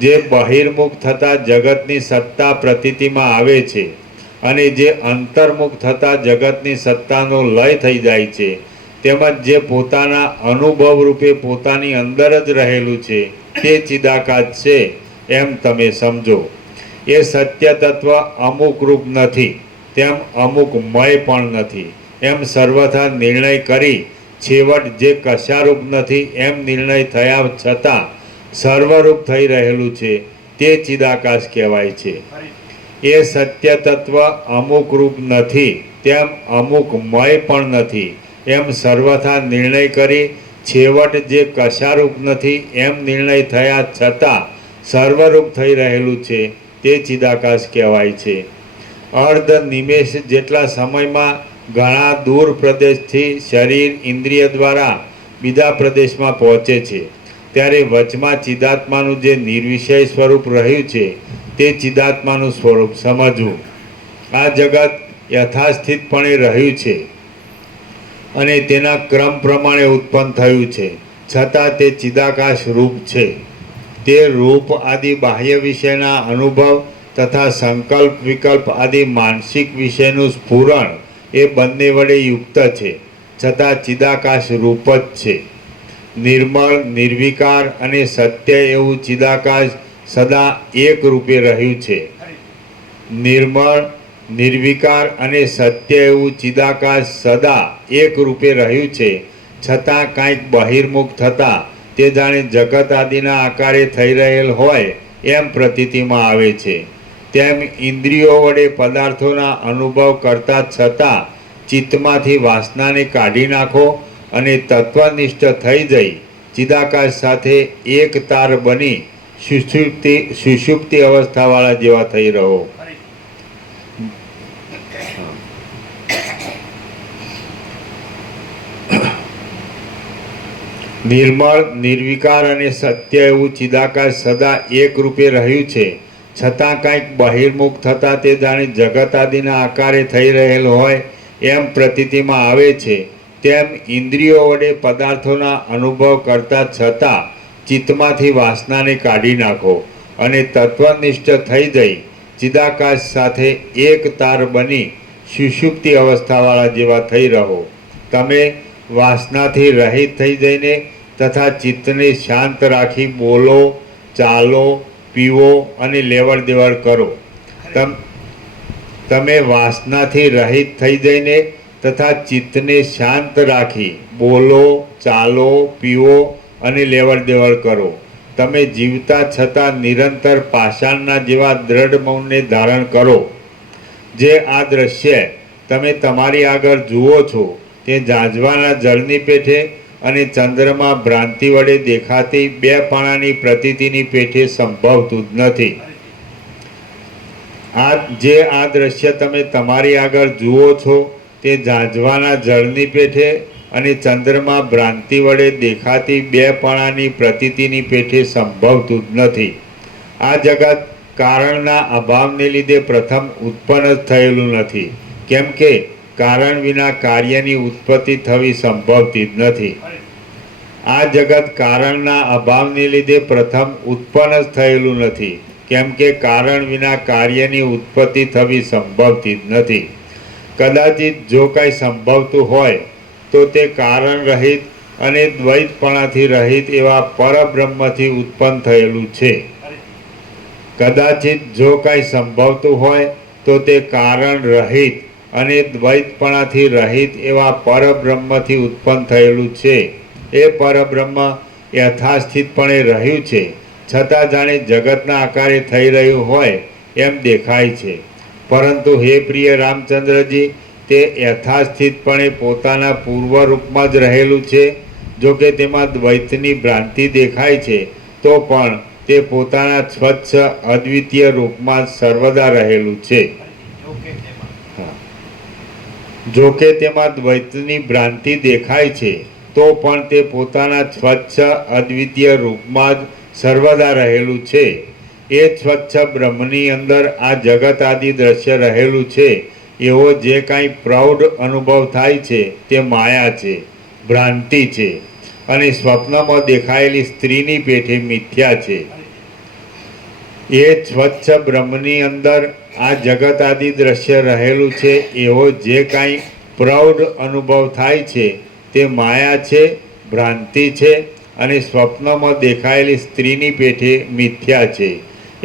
જે બહિર્મુખ થતાં જગતની સત્તા પ્રતીતિમાં આવે છે અને જે અંતર્મુખ થતાં જગતની સત્તાનો લય થઈ જાય છે, તેમજ જે પોતાના અનુભવ રૂપે પોતાની અંદર જ રહેલું છે તે ચિદાકાશ છે એમ તમે સમજો. એ સત્ય તત્વ અમુક રૂપ નથી, તેમ અમુક મય પણ નથી એમ સર્વથા નિર્ણય કરી છેવટ જે કશારૂપ નથી એમ નિર્ણય થયા છતાં સર્વરૂપ થઈ રહેલું છે તે ચિદાકાશ કહેવાય છે. એ સત્ય તત્વ અમુક રૂપ નથી, તેમ અમુક મય પણ નથી એમ સર્વથા નિર્ણય કરી છેવટ જે કશારૂપ નથી એમ નિર્ણય થયા છતાં સર્વરૂપ થઈ રહેલું છે તે ચિદાકાશ કહેવાય છે. અર્ધ નિમેષ જેટલા સમયમાં ઘણા દૂર પ્રદેશથી શરીર ઇન્દ્રિય દ્વારા બીજા પ્રદેશમાં પહોંચે છે, ત્યારે વચમાં ચિદાત્માનું જે નિર્વિષય સ્વરૂપ રહ્યું છે તે ચિદાત્માનું સ્વરૂપ સમજવું. આ જગત યથાસ્થિતપણે રહ્યું છે અને તેના ક્રમ પ્રમાણે ઉત્પન્ન થયું છે, છતાં તે ચિદાકાશ રૂપ છે. તે રૂપ આદિ બાહ્ય વિષયના અનુભવ તથા સંકલ્પ વિકલ્પ આદિ માનસિક વિષયનું સ્ફુરણ એ બંને વડે યુક્ત છે, છતાં ચિદાકાશ રૂપ જ છે. નિર્મળ નિર્વિકાર અને સત્ય એવું ચિદાકાશ સદા એક રૂપે રહ્યું છે. નિર્મળ નિર્વિકાર અને સત્ય એવું ચિદાકાશ સદા એક રૂપે રહ્યું છે, છતાં કાંઈક બહિર્મુખ થતાં તે જાણે જગત આદિના આકારે થઈ રહેલ હોય એમ પ્રતીતિમાં આવે છે. તેમ ઇન્દ્રિયો વડે પદાર્થોના અનુભવ કરતા છતાં ચિત્તમાંથી વાસનાને કાઢી નાખો અને તત્વનિષ્ઠ થઈ જઈ ચિદાકાશ સાથે એક તાર બની સુષુપ્તિ અવસ્થાવાળા જેવા થઈ રહો. નિર્મળ નિર્વિકાર અને સત્ય એવું ચિદાકાશ સદા એક રૂપે રહ્યું છે, છતાં કાંઈક બહિર્મુખ થતાં તે જાણે જગત આદિના આકારે થઈ રહેલ હોય એમ પ્રતીતિમાં આવે છે. તેમ ઇન્દ્રિયો વડે પદાર્થોના અનુભવ કરતા છતાં ચિત્તમાંથી વાસનાને કાઢી નાખો અને તત્વનિષ્ઠ થઈ જઈ ચિદાકાશ સાથે એક તાર બની સુષુપ્તિ અવસ્થાવાળા જેવા થઈ રહો. તમે વાસનાથી રહિત થઈ જઈને તથા ચિત્તને શાંત રાખી બોલો, ચાલો, પીવો અને લેવડ દેવડ કરો. તમે વાસનાથી રહિત થઈ જઈને તથા ચિત્તને શાંત રાખી બોલો, ચાલો, પીવો અને લેવડ દેવડ કરો. તમે જીવતા છતાં નિરંતર પાષાણના જેવા દ્રઢ મૌનને ધારણ કરો. જે આ દ્રશ્ય તમે તમારી આગળ જુઓ છો તે ઝાંઝવાના જળની પેઠે અને ચંદ્રમાં ભ્રાંતિ વડે દેખાતી બે પાણાની પ્રતીતિની પેઠે સંભવતું જ નથી. આ દ્રશ્ય તમે તમારી આગળ જુઓ છો તે ઝાંઝવાના જળની પેઠે અને ચંદ્રમાં ભ્રાંતિ વડે દેખાતી બે પણાની પ્રતીતિની પેઠે સંભવતું જ નથી. આ જગત કારણના અભાવને લીધે પ્રથમ ઉત્પન્ન જ થયેલું નથી, કેમ કે કારણ વિના કાર્યની ઉત્પત્તિ થવી સંભવતી જ નથી. આ જગત કારણના અભાવને લીધે પ્રથમ ઉત્પન્ન જ થયેલું નથી, કેમ કે કારણ વિના કાર્યની ઉત્પત્તિ થવી સંભવતી જ નથી. કદાચિત જો કાંઈ સંભવતું હોય તો તે કારણ રહિત અને દ્વૈતપણાથી રહિત એવા પરબ્રહ્મથી ઉત્પન્ન થયેલું છે. કદાચિત જો કાંઈ સંભવતું હોય તો તે કારણ રહિત અને દ્વૈતપણાથી રહિત એવા પરબ્રહ્મથી ઉત્પન્ન થયેલું છે. એ પરબ્રહ્મ યથાસ્થિતપણે રહ્યું છે, છતાં જાણે જગતના આકારે થઈ રહ્યું હોય એમ દેખાય છે. પરંતુ હે પ્રિય રામચંદ્રજી, તે યથાસ્થિતપણે પોતાના પૂર્વ રૂપમાં જ રહેલું છે. જો કે તેમાં દ્વૈતની ભ્રાંતિ દેખાય છે, તો પણ તે પોતાના સ્વચ્છ અદ્વિતીય રૂપમાં સર્વદા રહેલું છે. જો કે તેમાં દ્વૈતની ભ્રાંતિ દેખાય છે, તો પણ તે પોતાના સ્વચ્છ અદ્વિતીય રૂપમાં જ સર્વદા રહેલું છે. એ સ્વચ્છ બ્રહ્મની અંદર આ જગત આદિ દ્રશ્ય રહેલું છે. એવો જે કાંઈ પ્રૌઢ અનુભવ થાય છે તે માયા છે, ભ્રાંતિ છે, અને સ્વપ્નમાં દેખાયેલી સ્ત્રીની પેઠે મિથ્યા છે. એ સ્વચ્છ બ્રહ્મની અંદર આ જગત આદિ દ્રશ્ય રહેલું છે. એવો જે કાંઈ પ્રૌઢ અનુભવ થાય છે તે માયા છે, ભ્રાંતિ છે, અને સ્વપ્નમાં દેખાયેલી સ્ત્રીની પેઠે મિથ્યા છે,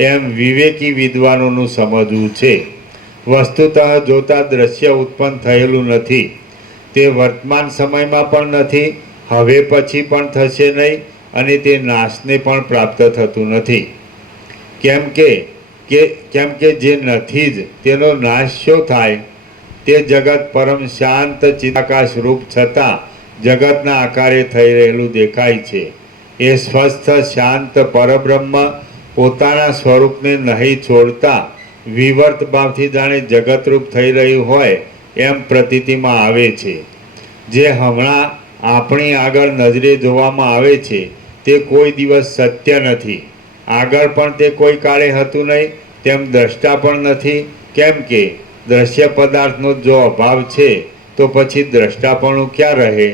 એમ વિવેકી વિદ્વાનોનું સમજવું છે. વસ્તુતઃ જોતા દ્રશ્ય ઉત્પન્ન થયેલું નથી. તે વર્તમાન સમયમાં પણ નથી, હવે પછી પણ થશે નહીં, અને તે નાશને પણ પ્રાપ્ત થતું નથી. કેમ કે જે નથી જ તેનો નાશ શો થાય? તે જગત પરમ શાંત ચિદાકાશ રૂપ છતાં જગતના આકારે થઈ રહેલું દેખાય છે. એ સ્વસ્થ શાંત પરબ્રહ્મ પોતાના સ્વરૂપને નહીં છોડતા વિવર્ત ભાવથી જાણે જગતરૂપ થઈ રહ્યું હોય એમ પ્રતીતિમાં આવે છે. જે હમણાં આપણી આગળ નજરે જોવામાં આવે છે તે કોઈ દિવસ સત્ય નથી. આગળ પણ તે કોઈ કાળે હતું નહીં, તેમ દ્રષ્ટા પણ નથી. કેમ કે દ્રશ્ય પદાર્થનો જો અભાવ છે તો પછી દ્રષ્ટાપણું ક્યાં રહે?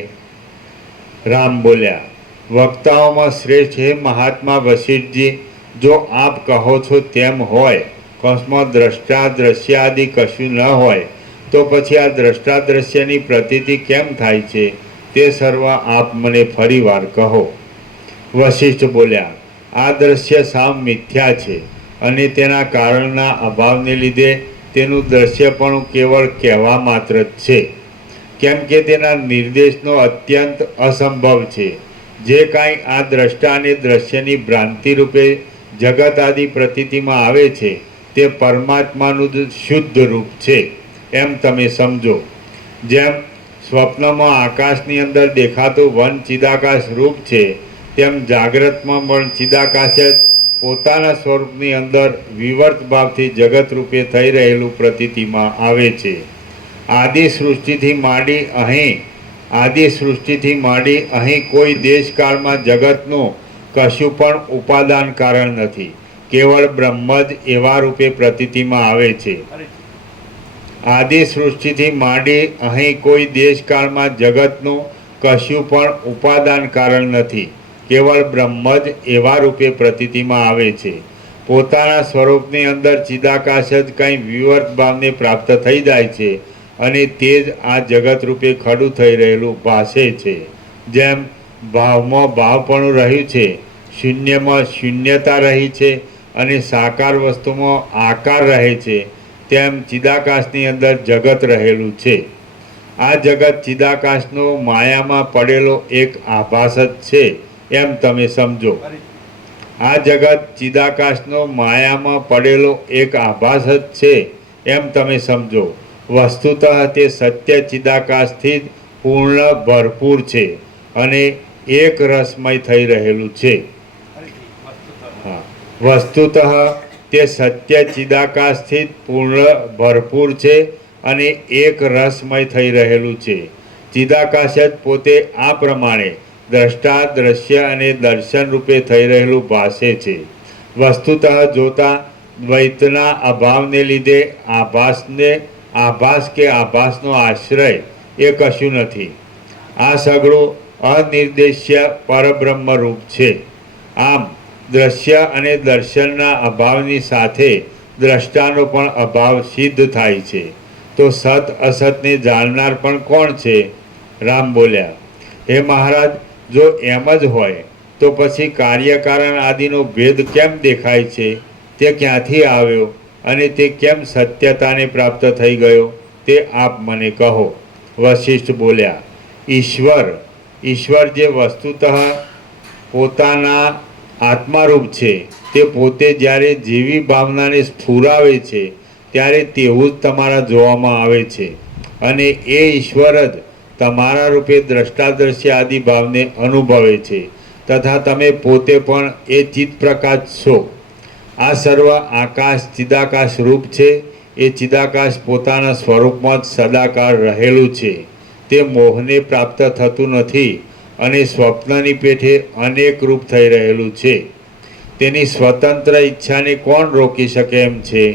રામ બોલ્યા, વક્તાઓમાં શ્રેષ્ઠ હે મહાત્મા વશિષ્ઠજી, જો આપ કહો છો તેમ હોય, કૌંસમાં દ્રષ્ટા દ્રશ્ય આદિ કશું ન હોય, તો પછી આ દ્રષ્ટા દ્રશ્યની પ્રતીતિ કેમ થાય છે તે સર્વ આપ મને ફરીવાર કહો. વશિષ્ઠ બોલ્યા, આ દ્રશ્ય સાવ મિથ્યા છે, અને તેના કારણના અભાવને લીધે તેનું દ્રશ્યપણું કેવળ કહેવા માત્ર જ છે. કેમ કે તેના નિર્દેશનો અત્યંત અસંભવ છે. જે કાંઈ આ દ્રષ્ટા અને દ્રશ્યની ભ્રાંતિ રૂપે જગત આદિ પ્રતીતિમાં આવે છે તે પરમાત્માનું જ શુદ્ધ રૂપ છે, એમ તમે સમજો. જેમ સ્વપ્નમાં આકાશની અંદર દેખાતું વન ચિદાકાશ રૂપ છે, તેમ જાગ્રતમાં પણ ચિદાકાશ જ પોતાના સ્વરૂપની અંદર વિવર્ત ભાવથી જગત રૂપે થઈ રહેલું પ્રતીતિમાં આવે છે. આદિ સૃષ્ટિથી માંડી અહીં કોઈ દેશકાળમાં જગતનું કશું પણ ઉપાદાન કારણ નથી. કેવળ બ્રહ્મ જ એવા રૂપે પ્રતીતિમાં આવે છે. આદિ સૃષ્ટિથી માંડી અહીં કોઈ દેશકાળમાં જગતનું કશું પણ ઉપાદાન કારણ નથી. કેવળ બ્રહ્મ જ એવા રૂપે પ્રતીતિમાં આવે છે. પોતાના સ્વરૂપની અંદર ચિદાકાશ જ કંઈ વિવર્ત ભાવને પ્રાપ્ત થઈ જાય છે, અને તે જ આ જગત રૂપે ખડું થઈ રહેલું ભાસે છે. જેમ ભાવમાં ભાવપણું રહ્યું છે, શૂન્યમાં શૂન્યતા રહી છે, અને સાકાર વસ્તુમાં આકાર રહે છે, તેમ ચિદાકાશની અંદર જગત રહેલું છે. આ જગત ચિદાકાશનો માયામાં પડેલો એક આભાસ જ છે, એમ તમે સમજો. આ જગત ચિદાકાશનો માયામાં પડેલો એક આભાસ જ છે, એમ તમે સમજો. વસ્તુતઃ તે સત્ય ચિદાકાશથી જ પૂર્ણ ભરપૂર છે, અને એક રસમય થઈ રહેલું છે. વસ્તુતઃ તે સત્ય ચિદાકાશથી જ પૂર્ણ ભરપૂર છે, અને એક રસમય થઈ રહેલું છે. ચિદાકાશ જ પોતે આ પ્રમાણે દ્રષ્ટા દ્રશ્ય અને દર્શન રૂપે થઈ રહેલું ભાસે છે. વસ્તુતઃ જોતા દ્વૈતના અભાવને લીધે આભાસ કે આભાસનો આશ્રય એ કશું નથી. આ સગળું અનિર્દેશ્ય પરબ્રહ્મ રૂપ છે. આમ દ્રશ્ય અને દર્શનના અભાવની સાથે દ્રષ્ટાનો પણ અભાવ સિદ્ધ થાય છે. તો સત અસતને જાણનાર પણ કોણ છે? રામ બોલ્યા, હે મહારાજ, જો એમ જ હોય તો પછી કાર્યકારણ આદિનો ભેદ કેમ દેખાય છે? તે ક્યાંથી આવ્યો અને તે કેમ સત્યતાને પ્રાપ્ત થઈ ગયો? તે આપ મને કહો. વશિષ્ઠ બોલ્યા, ઈશ્વર જે વસ્તુતઃ પોતાના આત્મારૂપ છે, તે પોતે જ્યારે જેવી ભાવનાને સ્ફુરાવે છે ત્યારે તેવું જ તમારા જોવામાં આવે છે, અને એ ઈશ્વર જ તમારા રૂપે દ્રષ્ટાદ્રશ્ય આદિ ભાવને અનુભવે છે, તથા તમે પોતે પણ એ ચિત્ત પ્રકાશ છો. આ સર્વ આકાશ ચિદાકાશ રૂપ છે. એ ચિદાકાશ પોતાના સ્વરૂપમાં જ સદાકાળ રહેલું છે. તે મોહને પ્રાપ્ત થતું નથી અને સ્વપ્નની પેઠે અનેક રૂપ થઈ રહેલું છે. તેની સ્વતંત્ર ઈચ્છાને કોણ રોકી શકે એમ છે?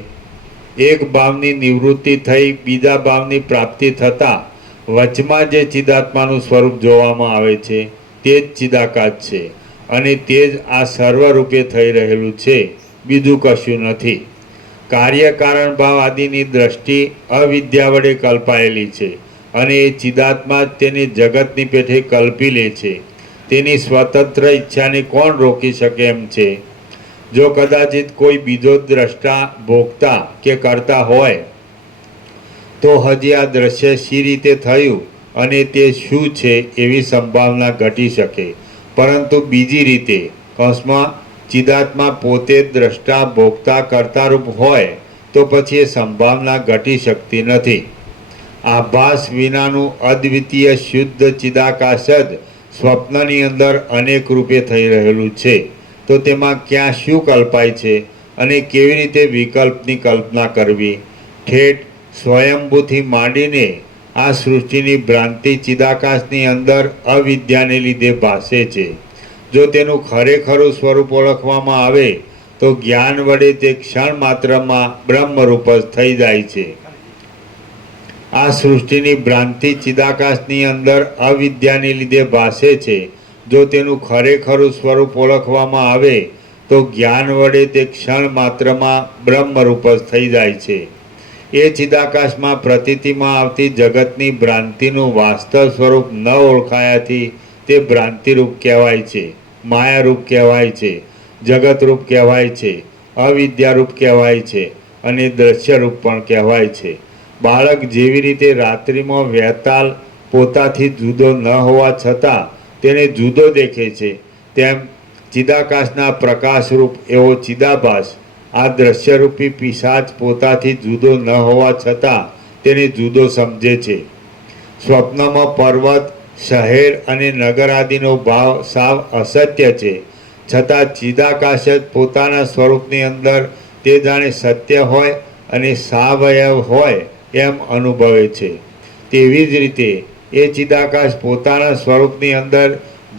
એક ભાવની નિવૃત્તિ થઈ બીજા ભાવની પ્રાપ્તિ થતાં વચમાં જે ચિદાત્માનું સ્વરૂપ જોવામાં આવે છે તે જ ચિદાકાશ છે, અને તે જ આ સર્વરૂપે થઈ રહેલું છે, બીજું કશું નથી. કાર્યકારણ ભાવ આદિની દ્રષ્ટિ અવિદ્યા વડે કલ્પાયેલી છે, અને એ ચિદાત્મા જ તેને જગતની પેઠે કલ્પી લે છે. તેની સ્વતંત્ર ઈચ્છાને કોણ રોકી શકે એમ છે? જો કદાચિત કોઈ બીજો દ્રષ્ટા ભોગતા કે કરતા હોય તો હજી આ દ્રશ્ય શી રીતે થયું અને તે શું છે એવી સંભાવના ઘટી શકે, પરંતુ બીજી રીતે કૌંસમાં ચિદાત્મા પોતે દ્રષ્ટા ભોગતા કર્તારૂપ હોય તો પછી એ સંભાવના ઘટી શકતી નથી. આભાસ વિનાનું અદ્વિતીય શુદ્ધ ચિદાકાશ જ સ્વપ્નની અંદર અનેક રૂપે થઈ રહેલું છે. તો તેમાં ક્યાં શું કલ્પાય છે અને કેવી રીતે વિકલ્પની કલ્પના કરવી? ઠેઠ સ્વયંભૂથી માંડીને આ સૃષ્ટિની ભ્રાંતિ ચિદાકાશની અંદર અવિદ્યાને લીધે ભાસે છે. જો તેનું ખરેખરું સ્વરૂપ ઓળખવામાં આવે તો જ્ઞાન વડે તે ક્ષણ માત્રમાં બ્રહ્મરૂપ જ થઈ જાય છે. આ સૃષ્ટિની ભ્રાંતિ ચિદાકાશની અંદર અવિદ્યાને લીધે ભાસે છે. જો તેનું ખરેખરું સ્વરૂપ ઓળખવામાં આવે તો જ્ઞાન વડે તે ક્ષણ માત્રમાં બ્રહ્મરૂપ જ થઈ જાય છે. એ ચિદાકાશમાં પ્રતીતિમાં આવતી જગતની ભ્રાંતિનું વાસ્તવ સ્વરૂપ ન ઓળખાયાથી તે ભ્રાંતિરૂપ કહેવાય છે, માયારૂપ કહેવાય છે, જગતરૂપ કહેવાય છે, અવિદ્યારૂપ કહેવાય છે, અને દ્રશ્યરૂપ પણ કહેવાય છે. બાળક જેવી રીતે રાત્રિમાં વહેતાલ પોતાથી જુદો ન હોવા છતાં તેને જુદો દેખે છે, તેમ ચિદાકાશના પ્રકાશરૂપ એવો ચિદાભાસ આ દ્રશ્યરૂપી પિશાચ પોતાથી જુદો ન હોવા છતાં તેને જુદો સમજે છે. સ્વપ્નમાં પર્વત, શહેર અને નગર આદિનો ભાવ સાવ અસત્ય છે, છતાં ચિદાકાશ જ પોતાના સ્વરૂપની અંદર તે જાણે સત્ય હોય અને સાવયવ હોય એમ અનુભવે છે. તેવી જ રીતે એ ચિદાકાશ પોતાના સ્વરૂપની અંદર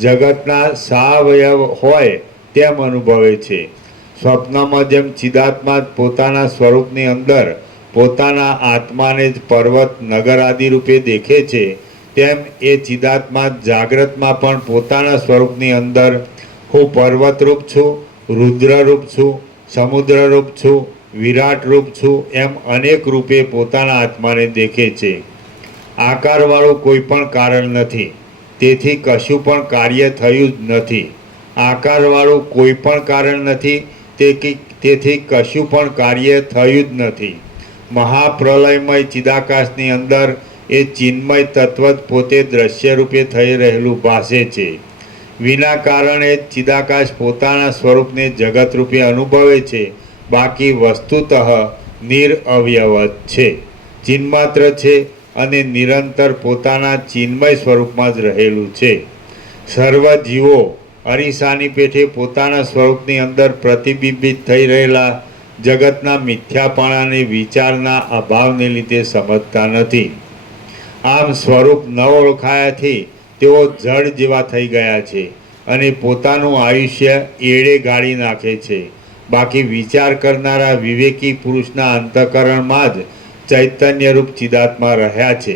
જગતના સાવયવ હોય તેમ અનુભવે છે. સ્વપ્નમાં જેમ ચિદાત્મા જ પોતાના સ્વરૂપની અંદર પોતાના આત્માને જ પર્વત, નગર આદિ રૂપે દેખે છે, તેમ એ ચિદાત્મા જાગ્રતમાં પણ પોતાના સ્વરૂપની અંદર હું પર્વતરૂપ છું, રુદ્રરૂપ છું, સમુદ્રરૂપ છું, વિરાટરૂપ છું એમ અનેક રૂપે પોતાના આત્માને દેખે છે. આકારવાળું કોઈ પણ કારણ નથી, તેથી કશું પણ કાર્ય થયું જ નથી. આકારવાળું કોઈ પણ કારણ નથી, તેથી કશું પણ કાર્ય થયું જ નથી. મહાપ્રલયમય ચિદાકાશની અંદર એ ચિન્મય તત્વ જ પોતે દ્રશ્ય રૂપે થઈ રહેલું ભાસે છે. વિના કારણે ચિદાકાશ પોતાના સ્વરૂપને જગત રૂપે અનુભવે છે, બાકી વસ્તુતઃ નિરઅવયવ જ છે, ચિન્માત્ર છે અને નિરંતર પોતાના ચિન્મય સ્વરૂપમાં જ રહેલું છે. સર્વ જીવો અરીસાની પેઠે પોતાના સ્વરૂપની અંદર પ્રતિબિંબિત થઈ રહેલા જગતના મિથ્યાપણાને વિચારના અભાવને લીધે સમજતા નથી. આમ સ્વરૂપ ન ઓળખાયાથી તેઓ જડ જેવા થઈ ગયા છે અને પોતાનું આયુષ્ય એળે ગાળી નાખે છે. બાકી વિચાર કરનારા વિવેકી પુરુષના અંતઃકરણમાં જ ચૈતન્યરૂપ ચિદાત્મા રહ્યા છે.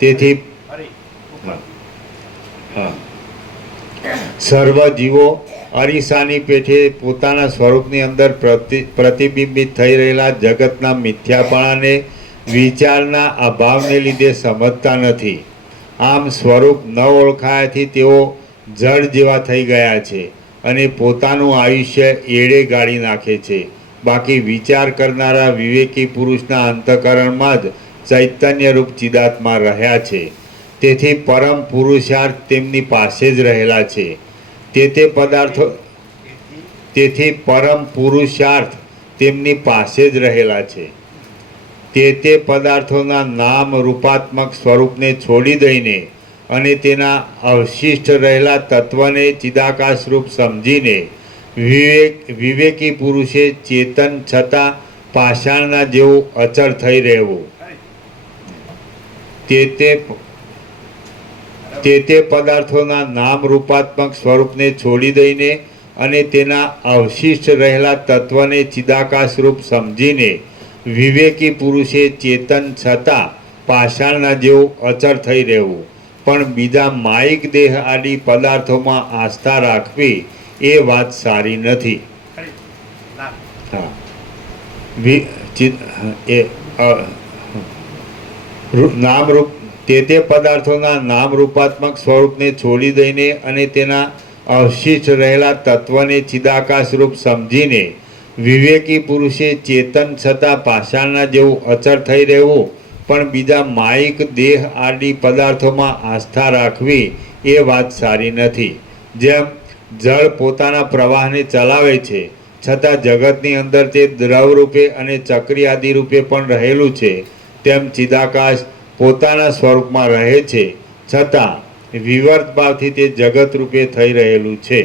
તેથી સર્વ જીવો અરીસાની પેઠે પોતાના સ્વરૂપની અંદર પ્રતિબિંબિત થઈ રહેલા જગતના મિથ્યાપણાને વિચારના અભાવને લીધે સમજતા નથી. આમ સ્વરૂપ ન ઓળખાયાથી તેઓ જડ જેવા થઈ ગયા છે અને પોતાનું આયુષ્ય એળે ગાળી નાખે છે. બાકી વિચાર કરનારા વિવેકી પુરુષના અંતઃકરણમાં જ ચૈતન્યરૂપ ચિદાત્મા રહ્યા છે. તેથી પરમ પુરુષાર્થ તેમની પાસે જ રહેલા છે. તેથી પરમ પુરુષાર્થ તેમની પાસે જ રહેલા છે. તે પદાર્થોના નામ રૂપાત્મક સ્વરૂપને છોડી દઈને અને તેના અવશિષ્ટ રહેલા તત્વને ચિદાકાશ રૂપ સમજીને વિવેકી પુરુષે ચેતન છતાં પાષાણના જેવું અચળ થઈ રહેવું. તે પદાર્થોના નામ રૂપાત્મક સ્વરૂપને છોડી દઈને અને તેના અવશિષ્ટ રહેલા તત્વને ચિદાકાશ રૂપ સમજીને વિવેકી પુરુષે ચેતન છતાં પાષાણના જેવું અચળ થઈ રહેવું. પણ બીજા માયિક દેહ આદિ પદાર્થોમાં આસ્થા રાખવી એ વાત સારી નથી. નામરૂપ તે પદાર્થોના નામ રૂપાત્મક સ્વરૂપને છોડી દઈને અને તેના અવશિષ્ટ રહેલા તત્વને ચિદાકાશ રૂપ સમજીને વિવેકી પુરુષે ચેતન છતાં પાષાણના જેવું અચળ થઈ રહેવું. પણ બીજા માયિક દેહ આદિ પદાર્થોમાં આસ્થા રાખવી એ વાત સારી નથી. જેમ જળ પોતાના પ્રવાહને ચલાવે છે છતાં જગતની અંદર તે દ્રવ રૂપે અને ચક્રી આદિ રૂપે પણ રહેલું છે, તેમ ચિદાકાશ પોતાના સ્વરૂપમાં રહે છે છતાં વિવર્ત ભાવથી તે જગત રૂપે થઈ રહેલું છે.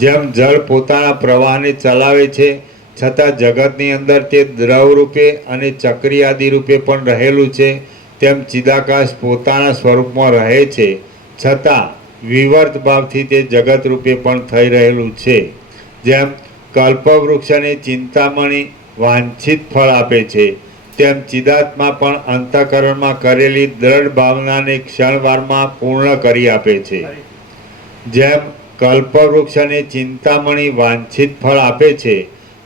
જેમ જળ પોતાના પ્રવાહને ચલાવે છે છતાં જગતની અંદર તે દ્રવ રૂપે અને ચક્રી આદિ રૂપે પણ રહેલું છે, તેમ ચિદાકાશ પોતાના સ્વરૂપમાં રહે છે છતાં વિવર્ત ભાવથી તે જગત રૂપે પણ થઈ રહેલું છે. જેમ કલ્પવૃક્ષ અને ચિંતામણી વાંછિત ફળ આપે છે, તેમ ચિદાત્મા પણ અંતઃકરણમાં કરેલી દ્રઢ ભાવનાને ક્ષણવારમાં પૂર્ણ કરી આપે છે. જેમ કલ્પવૃક્ષ અને ચિંતામણી વાંછિત ફળ આપે છે,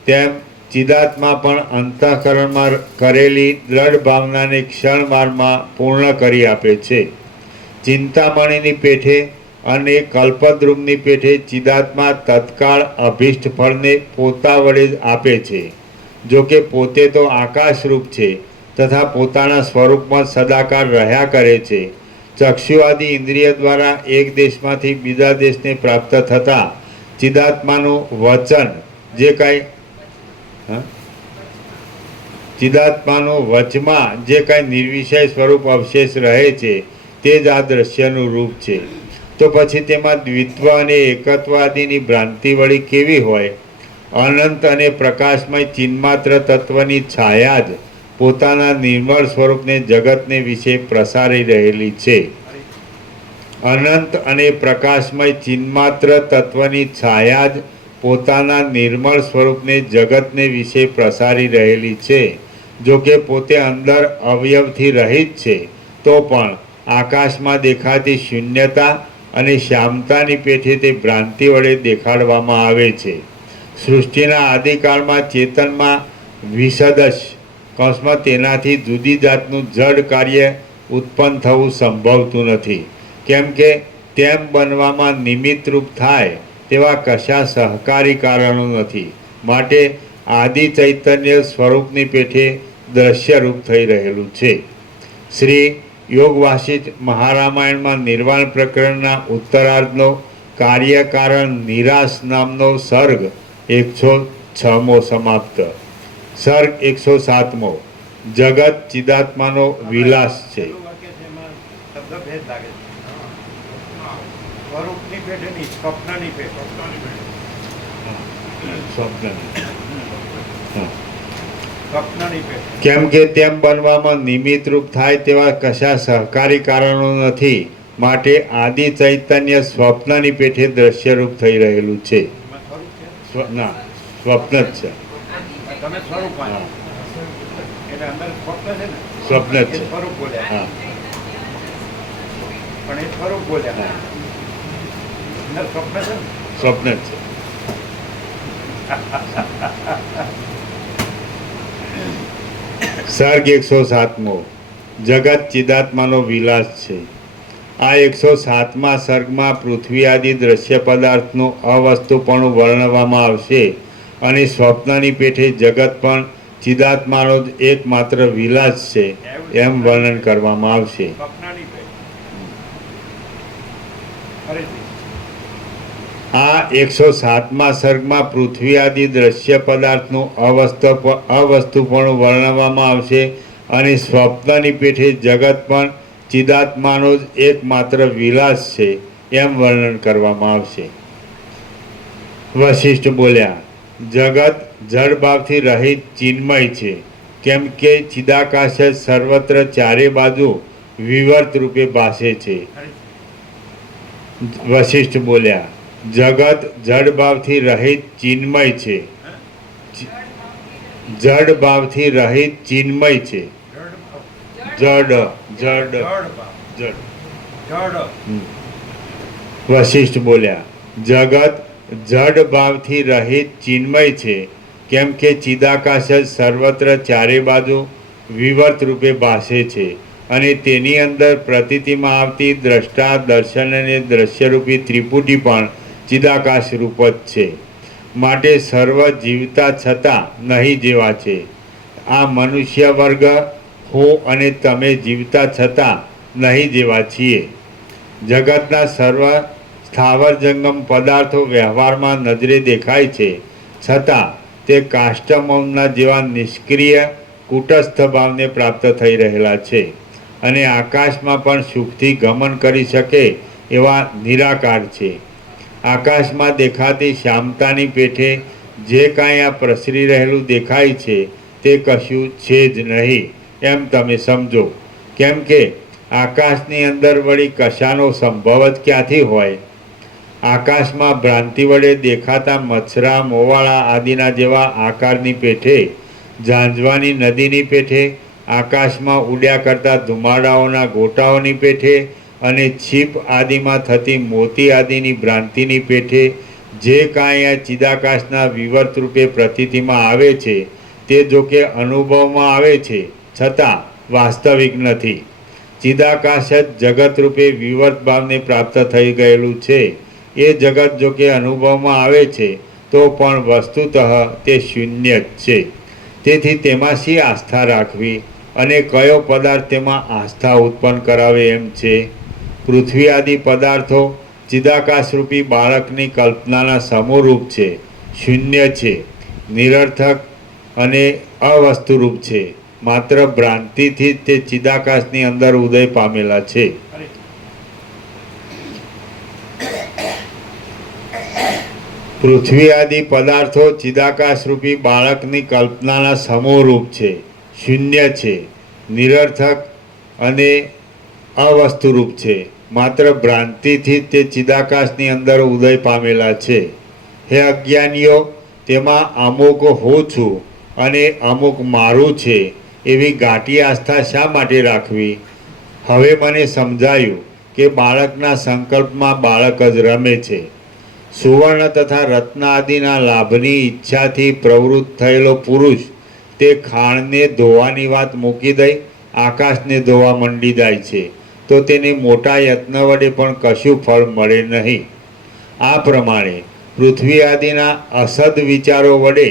તેમ ચિદાત્મા પણ અંતઃકરણમાં કરેલી દ્રઢ ભાવનાને ક્ષણવારમાં પૂર્ણ કરી આપે છે. ચિંતામણીની પેઠે અને કલ્પદ્રુમની પેઠે ચિદાત્મા તત્કાળ અભિષ્ટ ફળને પોતા વડે જ આપે છે. જો કે પોતે તો આકાશરૂપ છે તથા પોતાના સ્વરૂપમાં સદાકાળ રહ્યા કરે છે. ચક્ષુ આદિ ઇન્દ્રિય દ્વારા એક દેશમાંથી બીજા દેશને પ્રાપ્ત થતાં ચિદાત્માનું વચન ચિદાત્માનું વચમાં જે કાંઈ નિર્વિષય સ્વરૂપ અવશેષ રહે છે તે જ આ દ્રશ્યનું રૂપ છે. તો પછી તેમાં દ્વિત્વ અને એકત્વ આદિની ભ્રાંતિ વળી કેવી હોય? અનંત અને પ્રકાશમય ચિન્માત્ર તત્વની છાયા જ પોતાના નિર્મળ સ્વરૂપને જગતને વિશે પ્રસારી રહેલી છે. અનંત અને પ્રકાશમય ચિન્માત્ર તત્વની છાયા જ પોતાના નિર્મળ સ્વરૂપને જગતને વિશે પ્રસારી રહેલી છે. જો કે પોતે અંદર અવયવથી રહિત છે તો પણ આકાશમાં દેખાતી શૂન્યતા અને શ્યામતાની પેઠે તે ભ્રાંતિ વડે દેખાડવામાં આવે છે. સૃષ્ટિના આદિકાળમાં ચેતનમાં વિસદશ કૌંસમાં તેનાથી જુદી જાતનું જડ કાર્ય ઉત્પન્ન થવું સંભવતું નથી. કેમ કે તેમ બનવામાં નિમિત્તરૂપ થાય તેવા કશા સહકારી કારણો નથી. માટે આદિ ચૈતન્ય સ્વરૂપની પેઠે દ્રશ્યરૂપ થઈ રહેલું છે. શ્રી યોગ વાસિષ્ઠ મહારામાયણમાં નિર્વાણ પ્રકરણના ઉત્તરાર્ધનો કાર્યકારણ નિરાશ નામનો સર્ગ 106મો સમાપ્ત. સર્ગ 107મો જગત ચિદાત્માનો વિલાસ છે. કેમ કે તેમ બનવામાં નિમિત્તરૂપ થાય તેવા કશા સહકારી કારણો નથી. માટે આદિ ચૈતન્ય સ્વપ્નની પેઠે દ્રશ્યરૂપ થઈ રહેલું છે. ના, સ્વપ્ન જ છે. સ્વપ્ન જ છે. હા, સ્વપ્ન જ છે. સર્ગ 107મો જગત ચિદાત્માનો વિલાસ છે. આ 107મા સર્ગમાં પૃથ્વી આદિ દ્રશ્ય પદાર્થનું અવસ્તુપણું વર્ણવવામાં આવશે અને સ્વપ્નની પેઠે જગત પણ ચિદાત્માનો જ એકમાત્ર વિલાસ છે એમ વર્ણન કરવામાં આવશે. આ 107મા સર્ગમાં પૃથ્વી આદિ દ્રશ્ય પદાર્થનું અવસ્તુપણું વર્ણવવામાં આવશે અને સ્વપ્નની પેઠે જગત પણ ચિદાત્માનો જ એકમાત્ર વિલાસ છે એમ વર્ણન કરવામાં આવશે. વશિષ્ઠ બોલ્યા, જગત જડભાવથી રહિત ચિન્મય છે, કેમ કે ચિદાકાશ જ સર્વત્ર ચારે બાજુ વિવર્ત રૂપે ભાસે છે. વશિષ્ઠ બોલ્યા, જગત જડભાવથી રહિત ચિન્મય છે. જડભાવથી રહિત ચિન્મય છે. જડ જડ જડ. વશિષ્ઠ બોલ્યા, જગત જડ ભાવથી રહિત ચિન્મય છે, કેમ કે ચિદાકાશ જ સર્વત્ર ચારે બાજુ વિવર્ત રૂપે ભાસે છે અને તેની અંદર પ્રતીતિમાં આવતી દ્રષ્ટા, દર્શન અને દ્રશ્યરૂપી ત્રિપુટી પણ ચિદાકાશ રૂપ જ છે. માટે સર્વ જીવતા છતાં નહીં જેવા છે. આ મનુષ્ય વર્ગ, હું અને તમે જીવતા છતાં નહીં જેવા છીએ. જગતના સર્વ સ્થાવર જંગમ પદાર્થો વ્યવહારમાં નજરે દેખાય છે, છતાં તે કાષ્ટમૌનના જેવા નિષ્ક્રિય કુટસ્થ ભાવને પ્રાપ્ત થઈ રહેલા છે અને આકાશમાં પણ સુખથી ગમન કરી શકે એવા નિરાકાર છે. આકાશમાં દેખાતી શ્યામતાની પેઠે જે કાંઈ આ પ્રસરી રહેલું દેખાય છે તે કશું છે જ નહીં એમ તમે સમજો. કેમ કે આકાશની અંદર વળી કશાનો સંભવ જ ક્યાંથી હોય? આકાશમાં ભ્રાંતિ વડે દેખાતા મચ્છરા, મોવાળા આદિના જેવા આકારની પેઠે, ઝાંઝવાની નદીની પેઠે, આકાશમાં ઉડ્યા કરતા ધુમાડાઓના ગોટાઓની પેઠે અને છીપ આદિમાં થતી મોતી આદિની ભ્રાંતિની પેઠે જે કાંઈ આ ચિદાકાશના વિવર્ત રૂપે પ્રતીતિમાં આવે છે તે જોકે અનુભવમાં આવે છે, છતાં વાસ્તવિક નથી. ચિદાકાશ જ જગત રૂપે વિવર્ત ભાવને પ્રાપ્ત થઈ ગયેલું છે. એ જગત જોકે અનુભવમાં આવે છે તો પણ વસ્તુતઃ તે શૂન્ય જ છે. તેથી તેમાં શી આસ્થા રાખવી અને કયો પદાર્થ તેમાં આસ્થા ઉત્પન્ન કરાવે એમ છે? પૃથ્વી આદિ પદાર્થો ચિદાકાશરૂપી બાળકની કલ્પનાના સમૂહરૂપ છે, શૂન્ય છે, નિરર્થક અને અવસ્તુરૂપ છે. માત્ર ભ્રાંતિથી તે ચિદાકાશની અંદર ઉદય પામેલા છે. પૃથ્વી આદિ પદાર્થો ચિદાકાશરૂપી બાળકની કલ્પનાના સમૂહરૂપ છે, શૂન્ય છે, નિરર્થક અને અવસ્તુરૂપ છે. માત્ર ભ્રાંતિથી તે ચિદાકાશની અંદર ઉદય પામેલા છે. હે અજ્ઞાનીઓ, તેમાં અમુક હું છું અને અમુક મારું છે એવી ગાંઠી આસ્થા શા માટે રાખવી? હવે મને સમજાયું કે બાળકના સંકલ્પમાં બાળક જ રમે છે. સુવર્ણ તથા રત્ન આદિના લાભની ઈચ્છાથી પ્રવૃત્ત થયેલો પુરુષ તે ખાણને ધોવાની વાત મૂકી દઈ આકાશને ધોવા મંડી જાય છે તો તેને મોટા યત્ન વડે પણ કશું ફળ મળે નહીં. આ પ્રમાણે પૃથ્વી આદિના અસદ વિચારો વડે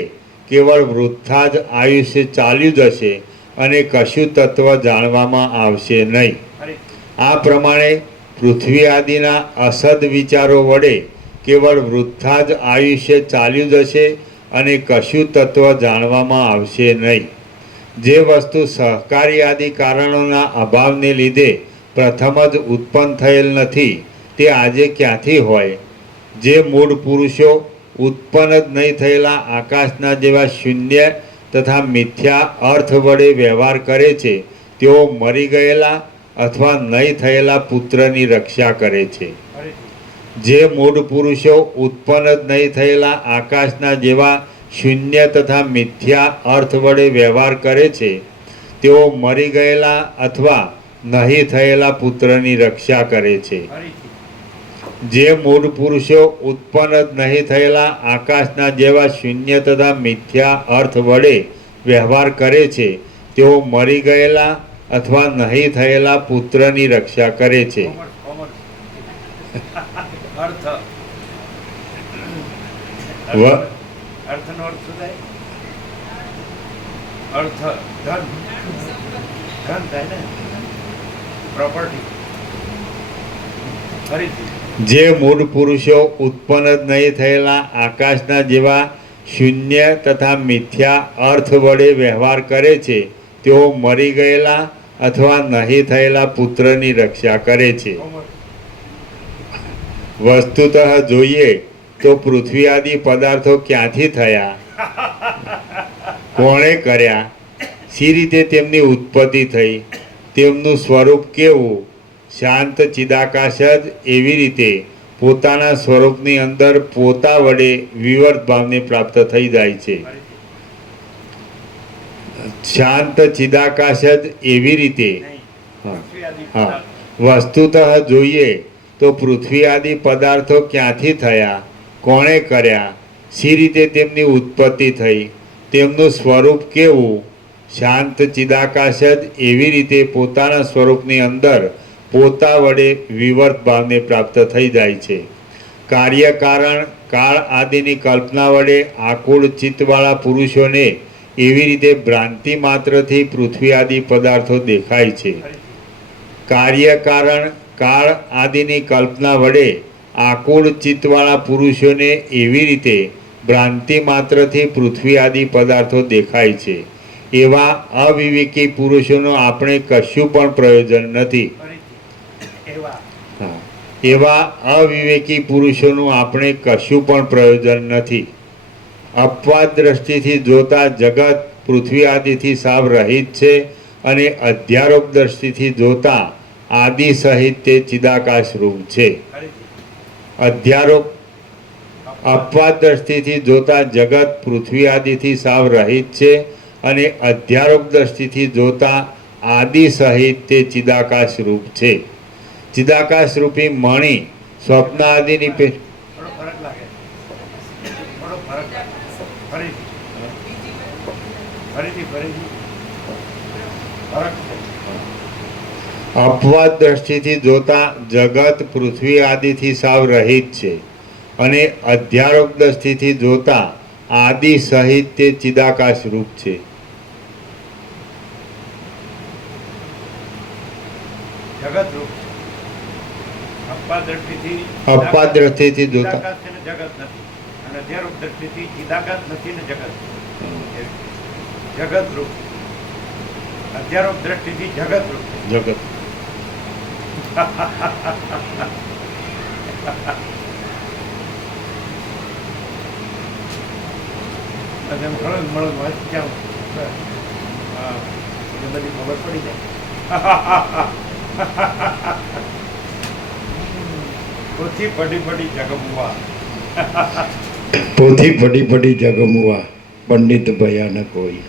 કેવળ વૃથા જ આયુષ્ય ચાલ્યું જશે અને કશું તત્વ જાણવામાં આવશે નહીં. આ પ્રમાણે પૃથ્વી આદિના અસદ વિચારો વડે કેવળ વૃથા જ આયુષ્ય ચાલ્યું જશે અને કશું તત્વ જાણવામાં આવશે નહીં. જે વસ્તુ સહકારી આદિ કારણોના અભાવને લીધે પ્રથમ જ ઉત્પન્ન થયેલ નથી તે આજે ક્યાંથી હોય? જે મૂળ પુરુષો ઉત્પન્ન જ નહીં થયેલા આકાશના જેવા શૂન્ય તથા મિથ્યા અર્થ વડે વ્યવહાર કરે છે તેઓ મરી ગયેલા અથવા નહીં થયેલા પુત્રની રક્ષા કરે છે. જે મૂળ પુરુષો ઉત્પન્ન જ નહીં થયેલા આકાશના જેવા શૂન્ય તથા મિથ્યા અર્થ વડે વ્યવહાર કરે છે તેઓ મરી ગયેલા અથવા નહીં થયેલા પુત્રની રક્ષા કરે છે. જે મૂળ પુરુષો ઉત્પન્ન જ નહીં થયેલા આકાશના જેવા શૂન્ય તથા મિથ્યા અર્થ વડે વ્યવહાર કરે છે તેઓ મરી ગયેલા અથવા નહીં થયેલા પુત્રની રક્ષા કરે છે. અર્થનો અર્થ શું થાય? અર્થ ધન, ધન થાય ને, પ્રોપર્ટી. ફરીથી જે મૂળ પુરુષો ઉત્પન્ન જ નહીં થયેલા આકાશના જેવા શૂન્ય તથા મિથ્યા અર્થ વડે વ્યવહાર કરે છે તેઓ મરી ગયેલા અથવા નહીં થયેલા પુત્રની રક્ષા કરે છે. વસ્તુતઃ જોઈએ તો પૃથ્વી આદિ પદાર્થો ક્યાંથી થયા, કોણે કર્યા, સી રીતે તેમની ઉત્પત્તિ થઈ, તેમનું સ્વરૂપ કેવું, શાંત ચિદાકાશ જ એવી રીતે પોતાના સ્વરૂપની અંદર પોતા વડે વિવર્ત ભાવને પ્રાપ્ત થઈ જાય છે. શાંત ચિદાકાશ જ એવી રીતે હા વસ્તુતઃ જોઈએ તો પૃથ્વી આદિ પદાર્થો ક્યાંથી થયા, કોણે કર્યા, સી રીતે તેમની ઉત્પત્તિ થઈ, તેમનું સ્વરૂપ કેવું, શાંત ચિદાકાશ જ એવી રીતે પોતાના સ્વરૂપની અંદર પોતા વડે વિવર્ત ભાવને પ્રાપ્ત થઈ જાય છે. કાર્ય કારણ કાળ આદિની કલ્પના વડે આકુળ ચિત્તવાળા પુરુષોને એવી રીતે ભ્રાંતિ માત્રથી પૃથ્વી આદિ પદાર્થો દેખાય છે. કાર્ય કારણ કાળ આદિની કલ્પના વડે આકુળ ચિત્તવાળા પુરુષોને એવી રીતે ભ્રાંતિ માત્રથી પૃથ્વી આદિ પદાર્થો દેખાય છે. એવા અવિવેકી પુરુષોનું આપણે કશું પણ પ્રયોજન નથી. એવા અવિવેકી પુરુષોનું આપણે કશું પણ પ્રયોજન નથી. અપવાદ દ્રષ્ટિથી જોતા જગત પૃથ્વી આદિથી સાવ રહિત છે અને અધ્યારોપ દ્રષ્ટિથી જોતા આદિ સહિત તે ચિદાકાશ રૂપ છે. અધ્યારોપ અપવાદ દ્રષ્ટિથી જોતા જગત પૃથ્વી આદિથી સાવ રહિત છે અને અધ્યારોપ દ્રષ્ટિથી જોતા આદિ સહિત તે ચિદાકાશ રૂપ છે. ચિદાકાશ રૂપી મણિ સ્વપ્ન આદિની થોડો ફરક લાગે, થોડો ફરક લાગે. ફરીથી ફરીથી ફરીથી ફરક છે. અપવાદ દ્રષ્ટિથી જોતા જગત પૃથ્વી આદિથી સાવ રહિત છે અને અધ્યારોપ દ્રષ્ટિથી જોતા આદિ સહિત તે ચિદાકાશ રૂપ છે. જગત રૂપ છે. અપવાદ દ્રષ્ટિથી જોતા ચિદાકાશ છે ને જગત નથી, અને અધ્યારોપ દ્રષ્ટિથી ચિદાકાશ નથી ને જગત જગત રૂપ. અધ્યારોપ દ્રષ્ટિથી જગત રૂપ. જગત બધી ખબર પડી જાય. પોથી પડી પડી જગમવા. પોથી પડી પડી જગમવા પંડિત ભયાનક હોય.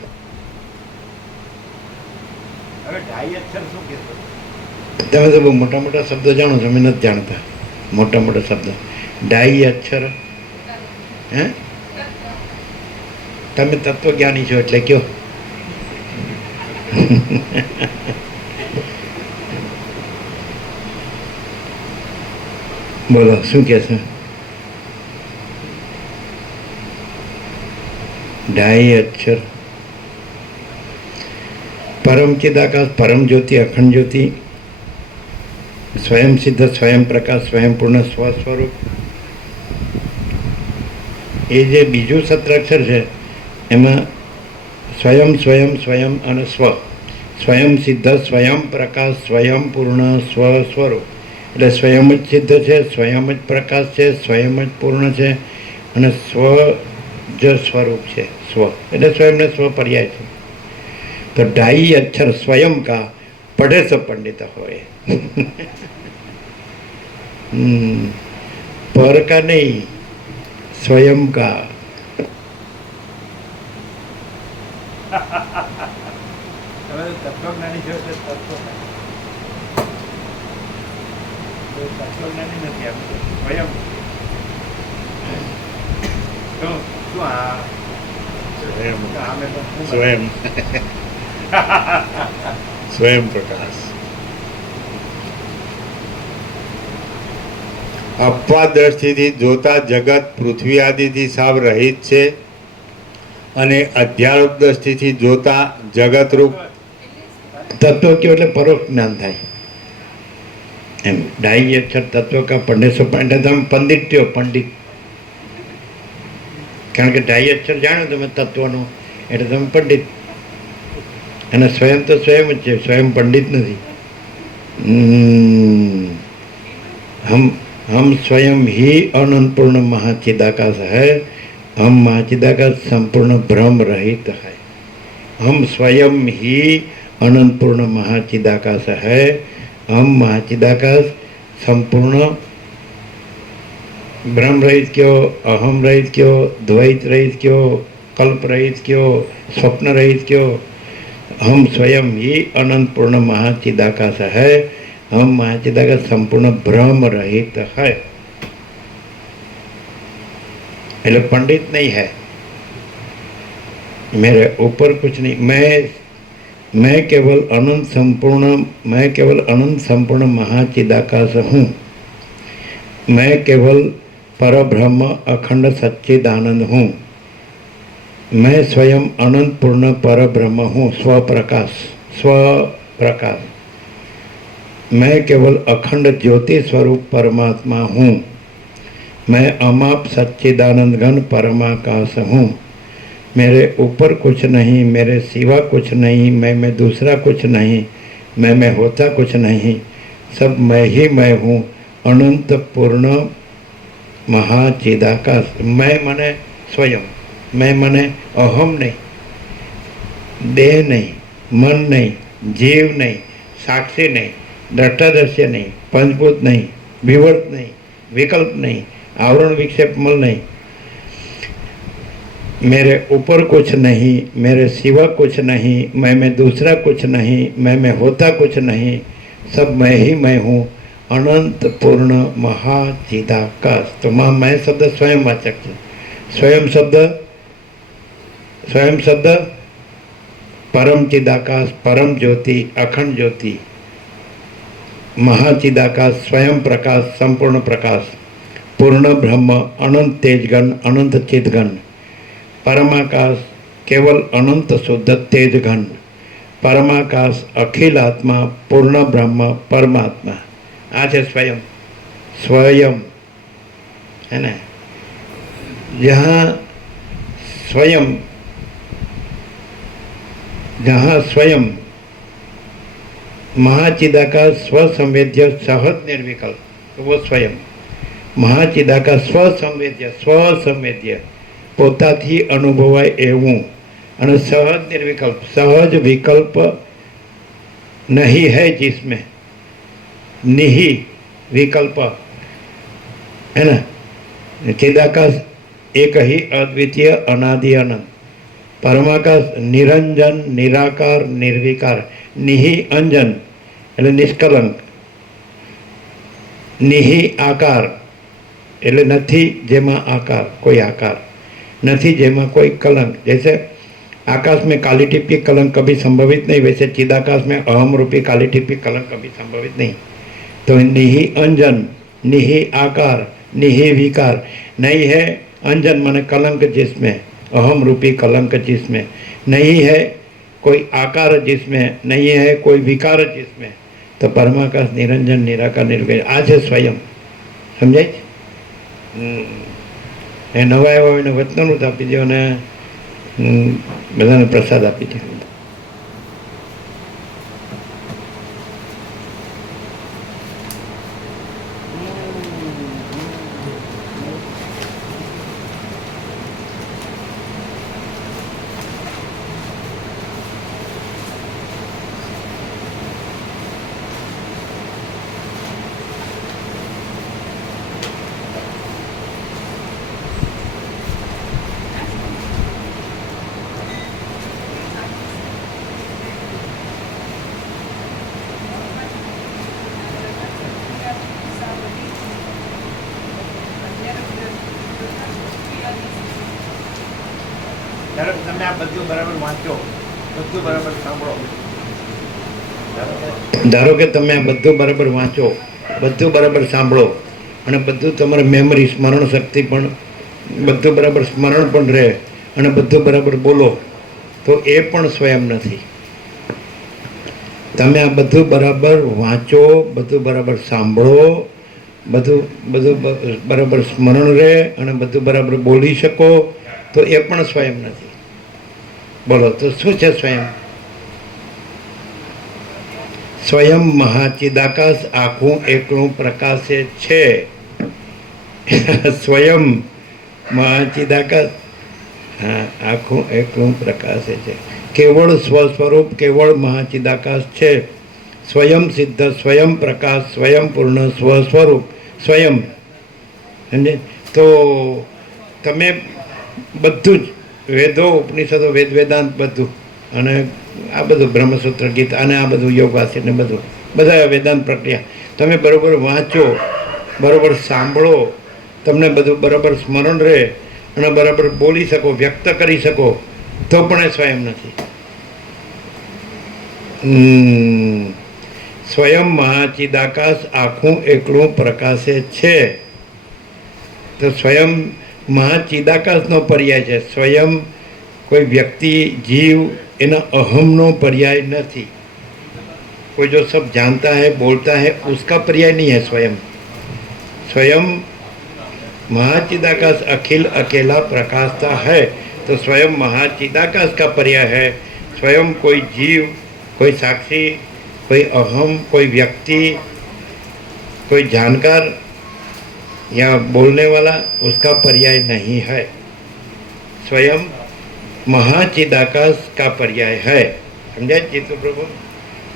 હવે ઢાઈ અક્ષર શું કહેતો? તમે તો બહુ મોટા મોટા શબ્દો જાણો છો, અમે નથી જાણતા મોટા મોટા શબ્દ. ડાઈ અક્ષર હે તમે તત્વજ્ઞાની છો એટલે કયો. બોલો શું કે છે? ડાઈ અક્ષર પરમ ચિદાકાશ, પરમ જ્યોતિ, અખંડ જ્યોતિ, સ્વયં સિદ્ધ, સ્વયં પ્રકાશ, સ્વયં પૂર્ણ સ્વસ્વરૂપ. એ જે બીજું સત્રાક્ષર છે એમાં સ્વયં સ્વયં સ્વયં અને સ્વ, સ્વયં સિદ્ધ, સ્વયં પ્રકાશ, સ્વયં પૂર્ણ સ્વસ્વરૂપ. એટલે સ્વયં જ સિદ્ધ છે, સ્વયં જ પ્રકાશ છે, સ્વયં જ પૂર્ણ છે અને સ્વ જ સ્વરૂપ છે. સ્વ એટલે સ્વયંને સ્વ પર્યાય છે. તો ढाई अक्षर स्वयं का पढ़े से पंडित होए. पर का नहीं, स्वयं का. તત્વજ્ઞાની છે એટલે તત્વજ્ઞાની નથી આપણે સ્વયં. શું આ સ્વયં સ્વયં પ્રકાશ. અપવાદ દ્રષ્ટિથી જોતા જગત પૃથ્વી આદિથી સાવ રહિત છે અને અધ્યારોપ દ્રષ્ટિથી જોતા જગતરૂપ તત્વ કયો એટલે પરોક્ષ જ્ઞાન થાય એમ. ઢાઈ અક્ષર તત્વ કા પંડિત એટલે તમે પંડિત થયો, પંડિત. કારણ કે ઢાઈ અક્ષર જાણો તમે તત્વનો એટલે તમે પંડિત. અને સ્વયં તો સ્વયં જ છે, સ્વયં પંડિત નથી. हम स्वयं ही अनंत पूर्ण महाचिदाकाश है. हम महाचिदाकाश संपूर्ण भ्रम रहित है. हम स्वयं ही अनंत पूर्ण महाचिदाकाश है. हम महाचिदाकाश संपूर्ण ब्रह्म रहित क्यों, अहम रहित क्यों, द्वैत रहित क्यों, कल्प रहित क्यों, स्वप्न रहित क्यों. हम स्वयं ही अनंत पूर्ण महाचिदाकाश है. हम महाचिदाकाश संपूर्ण भ्रम रहित है. એટલે पंडित नहीं है. मेरे ऊपर कुछ नहीं. मैं केवल अनंत संपूर्ण महाचिदाकाश हूँ. मैं केवल परब्रह्म अखंड सच्चिदानंद हूँ. मैं स्वयं अनंत पूर्ण परब्रह्म हूँ. स्वप्रकाश. मैं केवल अखंड ज्योति स्वरूप परमात्मा हूँ. मैं अमाप सच्चिदानंद घन परमाकाश हूँ. मेरे ऊपर कुछ नहीं, मेरे सिवा कुछ नहीं, मैं दूसरा कुछ नहीं, मैं होता कुछ नहीं. सब मैं ही मैं हूँ. अनंत पूर्ण महाचिदाकाश. मैं मने स्वयं. मैं मने अहम नहीं, देह नहीं, मन नहीं, जीव नहीं, साक्षी नहीं, दृष्टादृश्य नहीं, पंचभूत नहीं, विवर्त नहीं, विकल्प नहीं, आवरण विक्षेप मल नहीं. मेरे ऊपर कुछ नहीं, मेरे सिवा कुछ नहीं, मैं दूसरा कुछ नहीं, मैं होता कुछ नहीं. सब मैं ही मैं हूँ. अनंत पूर्ण महाचिदाकाश. तो मैं शब्द स्वयं वाचक है. स्वयं शब्द परम चिदाकाश, परम ज्योति, अखंड ज्योति, महाचिदाकाश, स्वयं प्रकाश, संपूर्ण प्रकाश, पूर्ण ब्रह्म, अनंत तेजगन, अनंत चिदगन, परमाकाश, केवल अनंत शुद्ध तेजगन, परमाकाश, अखिल आत्मा, पूर्ण ब्रह्म, परमात्मा. आज है स्वयं. स्वयं है ना. जहाँ स्वयं महाचिदाकाश स्वसंवेद्य सहज निर्विकल्प, तो वो स्वयं महाचिदाकाश स्वसंवेद्य પોતાથી અનુભવાય એવું અને સહજ નિર્વિકલ્પ. सहज विकल्प नहीं है जिसमें, निहि विकल्प है ना. चिदाकाश एक ही अद्वितीय अनादि अनंत. परमाकाश निरंजन, निराकार, निर्विकार. निहि अंजन એટલે નિષ્કલંક. નિહિ આકાર એટલે નથી જેમાં આકાર, कोई आकार नहीं, जेमा कोई कलंक. जैसे आकाश में काली टिप्पी कलंक कभी संभवित नहीं, वैसे चिदाकाश में अहम रूपी काली टिप्पी कलंक कभी संभवित नहीं. तो निहि अंजन, निहि आकार, निहि विकार. नहीं है अंजन माने कलंक जिसमें, अहम रूपी कलंक जिसमें. नहीं है कोई आकार जिसमें, नहीं है कोई विकार जिसमें. तो परमाकाश निरंजन, निराकार, निर्विकार. आज है स्वयं. समझाय છે? એ નવા આવ્યા એને વચનામૃત આપી દો અને બધાને પ્રસાદ આપી દો. ત્યારે તમે આ બધું બરાબર વાંચો, બધું બરાબર સાંભળો. ધારો કે તમે આ બધું બરાબર વાંચો, બધું બરાબર સાંભળો અને બધું તમારે મેમરી, સ્મરણ શક્તિ પણ બધું બરાબર સ્મરણ પણ રહે અને બધું બરાબર બોલો તો એ પણ સ્વયં નથી. તમે આ બધું બરાબર વાંચો, બધું બરાબર સાંભળો, બધું બધું બરાબર સ્મરણ રહે અને બધું બરાબર બોલી શકો તો એ પણ સ્વયં નથી. બોલો તો શું છે સ્વયં? સ્વયં મહાચિદાકાશ આખું એકલું પ્રકાશે છે. સ્વયં મહાચિદાકાશ, હા, આખું એકલું પ્રકાશે છે. કેવળ સ્વસ્વરૂપ કેવળ મહાચિદાકાશ છે. સ્વયં સિદ્ધ, સ્વયં પ્રકાશ, સ્વયં પૂર્ણ, સ્વસ્વરૂપ, સ્વયં. સમજે? તો તમે બધું જ વેદો, ઉપનિષદો, વેદ વેદાંત બધું, અને આ બધું બ્રહ્મસૂત્ર ગીત અને આ બધું યોગાસન ને બધું, બધા વેદાંત પ્રક્રિયા તમે બરાબર વાંચો, બરાબર સાંભળો, તમને બધું બરાબર સ્મરણ રહે અને બરાબર બોલી શકો, વ્યક્ત કરી શકો તો પણ એ સ્વયં નથી. સ્વયં મહાચિદાકાશ આખું એકલું પ્રકાશે છે. તો સ્વયં મહાચિદાકાશનો પર્યાય છે. સ્વયં કોઈ વ્યક્તિ, जीव, એના अहमનો पर्याय नहीं. कोई जो सब जानता है, बोलता है, उसका पर्याय नहीं है स्वयं. स्वयं महाचिदाकाश अखिल अकेला प्रकाशता है तो स्वयं महाचिदाकाश का पर्याय है. स्वयं कोई जीव, कोई साक्षी, कोई अहम, कोई व्यक्ति, कोई जानकार या बोलने वाला, उसका पर्याय नहीं है. स्वयं महाचिदाकाश का पर्याय है. समझा जीतू प्रभु?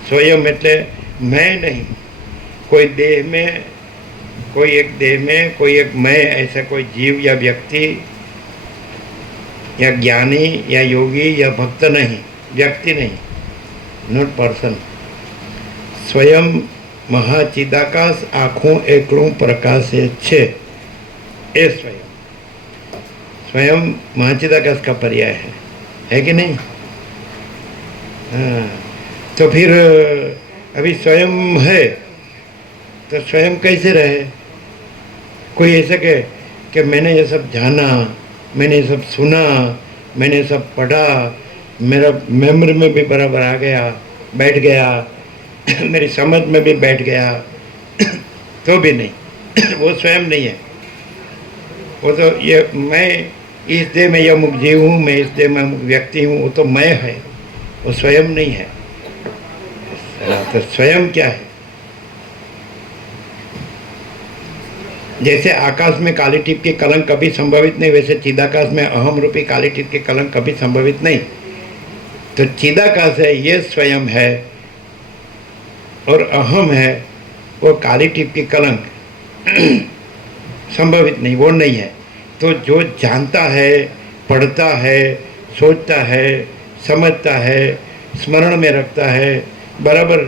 स्वयं એટલે मैं नहीं. कोई देह में, कोई एक देह में, कोई एक मैं, ऐसा कोई जीव या व्यक्ति या ज्ञानी या योगी या भक्त नहीं, व्यक्ति नहीं, नॉट पर्सन. स्वयं महाचिदाकाश आँखों एकलू प्रकाशे छे. ए स्वयं स्वयं महाचिदाकाश का पर्याय है कि नहीं? हाँ. तो फिर अभी स्वयं है तो स्वयं कैसे रहे? कोई ऐसा कि मैंने ये सब जाना, मैंने ये सब सुना, मैंने ये सब पढ़ा, मेरा मेमोरी में भी बराबर आ गया, बैठ गया, मेरी समझ में भी बैठ गया, तो भी नहीं. वो स्वयं नहीं है. वो तो ये मैं इस देह में यह मुख जीव हूँ, मैं इस देह में अमुक व्यक्ति हूँ, वो तो मैं है, वो स्वयं नहीं है. तो स्वयं क्या है? जैसे आकाश में काली टिप की कलंक कभी संभवित नहीं, वैसे चिदाकाश में अहम रूपी काली टिप की कलंक कभी संभवित नहीं. तो चिदाकाश है, ये स्वयं है, और अहम है, वो काली टिप की कलंक संभवित नहीं, वो नहीं है. तो जो जानता है, पढ़ता है, सोचता है, समझता है, स्मरण में रखता है, बराबर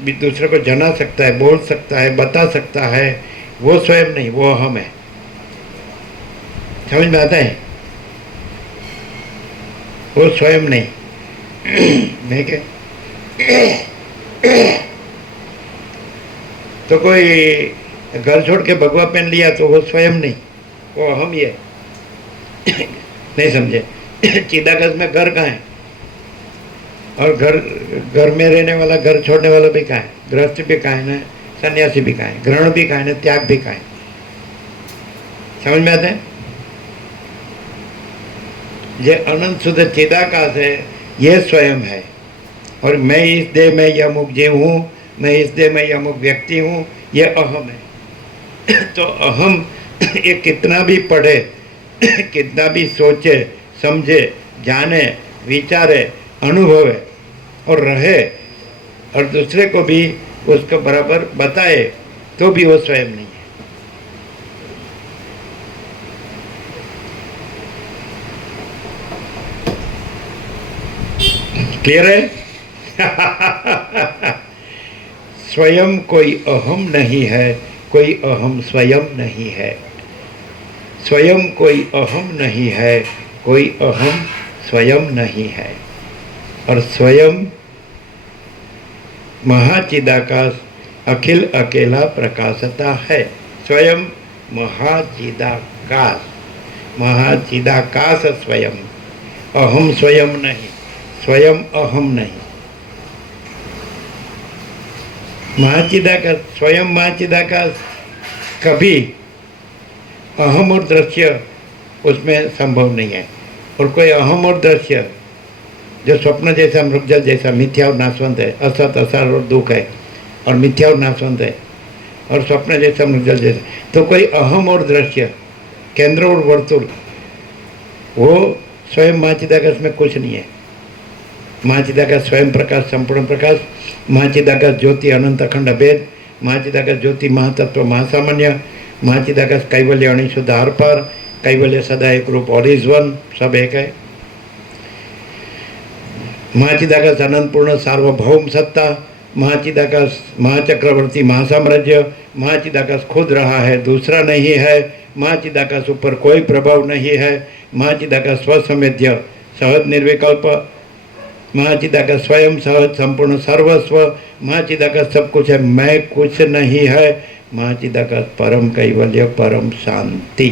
भी दूसरे को जना सकता है, बोल सकता है, बता सकता है, वो स्वयं नहीं, वो अहम है. समझ में आता है? वो स्वयं नहीं. नहीं क्या? तो कोई घर छोड़ के भगवा पहन लिया तो वो स्वयं नहीं, वो अहम ही है. नहीं समझे? चिदाकाश में घर कहाँ है? और घर में रहने वाला, घर छोड़ने वाला भी कहाँ है? गृहस्थ भी कहाँ है ना, सन्यासी भी कहाँ है, ग्रहण भी कहाँ है ना, त्याग भी कहाँ है? समझ में आता है? ये अनंत शुद्ध चिदाकाश है, ये स्वयं है. और मैं इस देह में यह अमुक जीव हूँ, मैं इस देह में यह अमुक व्यक्ति हूँ, ये अहम है. तो अहम ये कितना भी पढ़े, कितना भी सोचे, समझे, जाने, विचारे, अनुभवे और रहे, और दूसरे को भी उसको बराबर बताए, तो भी वो स्वयं नहीं है. क्लियर है? स्वयं कोई अहम नहीं है, कोई अहम स्वयं नहीं है. स्वयं कोई अहम नहीं है, कोई अहम स्वयं नहीं है. और स्वयं महाचिदाकाश अखिल अकेला प्रकाशता है. स्वयं महाचिदाकाश, महाचिदाकाश स्वयं अहम स्वयं नहीं, स्वयं अहम नहीं। महाचिदाकाश, स्वयं महाचिदाकाश कभी अहम और दृश्य उसमें संभव नहीं है। और कोई अहम और दृश्य जो स्वप्न जैसा, मृगजल जैसा मिथ्या और नाशवंत है, असत असार और दुख है, और मिथ्या और नाशवंत है, और स्वप्न जैसा मृगजल जैसा, तो कोई अहम और दृश्य, केंद्र और वर्तुल, वो स्वयं महाचिदाकाश में कुछ नहीं है। महाचिदाकाश स्वयं प्रकाश, संपूर्ण प्रकाश, महाचिदाकाश ज्योति अनंत अखंड अभेद, महाचिदाकाश ज्योति महातत्व महासामान्य, महाचिदाकाश कैवल्य अणिशुद्ध आर पार, कैवल्य सदा एक रूप और इज वन, सब एक है। महाचिदाकाश अनंत पूर्ण सार्वभौम सत्ता, महाचिदाकाश महाचक्रवर्ती महासाम्राज्य, महाचिदाकाश खुद रहा है, दूसरा नहीं है। महाचिदाकाश ऊपर कोई प्रभाव नहीं है। महाचिदाकाश स्वसंवेद्य सहज निर्विकल्प, महाचिदाकाश स्वयं सहज संपूर्ण सर्वस्व, महाचिदाकाश सब कुछ है, मैं कुछ नहीं है। महाचिदाकाश परम कैवल्य, परम शांति,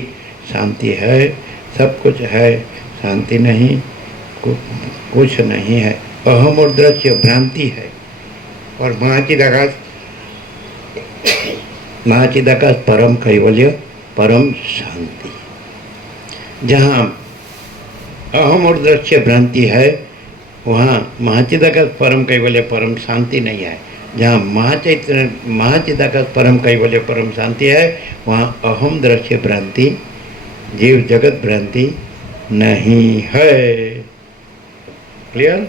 शांति है, सब कुछ है, शांति नहीं, कुछ नहीं है। अहम और दृश्य भ्रांति है। और महाचिदाकाश परम कैवल्य, परम शांति। जहाँ अहम और दृश्य भ्रांति है, वहाँ महाचिदाकाश परम कैवल्य परम शांति नहीं है। जहाँ महाचिदाकाश परम कैवल्य परम शांति है, वहाँ अहम दृश्य भ्रांति, जीव जगत भ्रांति नहीं है। क्लियर?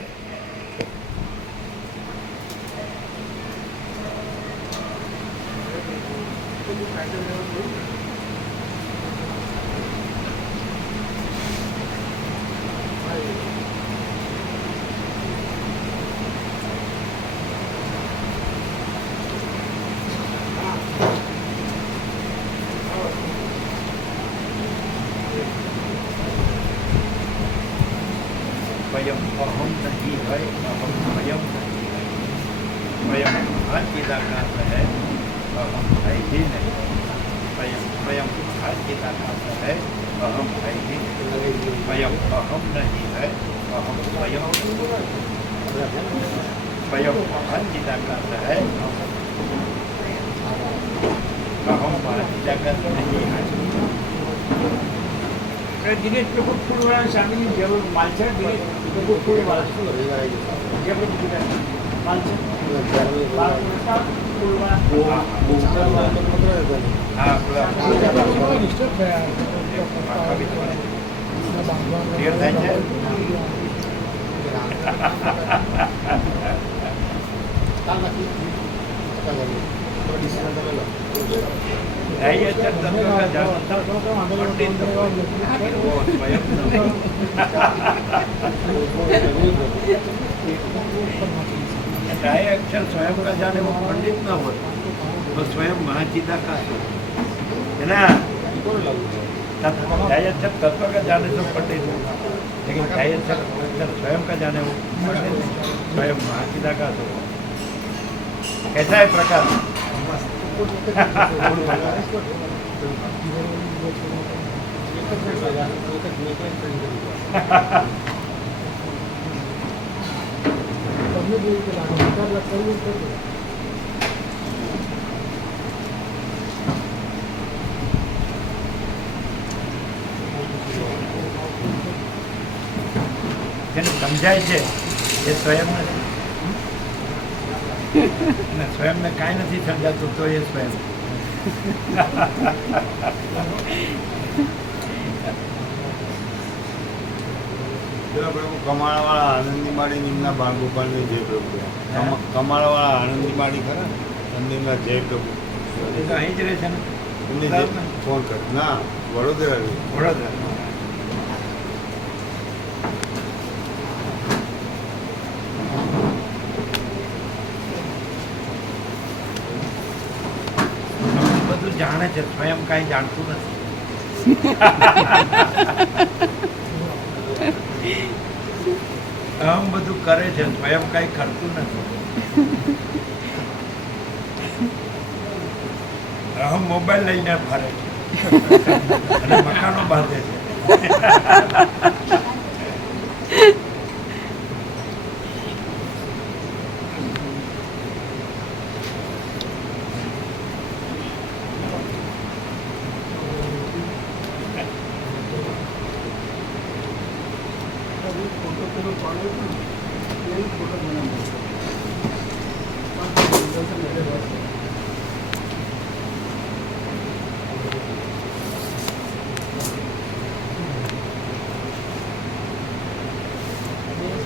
स्वयं अहम नहीं है, अहम स्वयं नहीं है। स्वयं महाचिदाकाश है, अहम है ही नहीं। स्वयं स्वयं महाचिदाकाश है, अहम है ही नहीं। स्वयं अहम नहीं है, अहम स्वयं, स्वयं महाचिदाकाश है, अहम महाचिदाकाश नहीं है। दिनेश प्रभु फूलवाला स्वामी जब मालसा दिनेश प्रभु फूलवाला जब मालसा अक्षर स्वयं का जाने वो पंडित न हो तो स्वयं महाचिदाकाश हो, है ना। अक्षर तत्व का जाने तो पंडित हो, लेकिन अक्षर स्वयं का जाने वो पंडित नहीं, स्वयं महाचिदाकाश हो। कैसा है प्रकाश? સમજાય છે એ સ્વયં નથી, સ્વયંને કાંઈ નથી સમજાતું તો એ સ્વયં. પ્રભુ કમાળવાળા આનંદી માળી નિમના બાળગોપાલને જય પ્રભુ. કમાળવાળા આનંદી માળી ખરા મંદિરના જય પ્રભુ. એ તો અહીં જ રહે છે ને, એમને ફોન કર. ના, વડોદરા રહે. વડોદરા. બધું જાણે છે, સ્વયં કાંઈ જાણતું નથી. આમ બધું કરે છે, સ્વયં કાંઈ કરતું નથી. અહમ મોબાઈલ લઈને ફરે છે અને મકાનો બાંધે છે.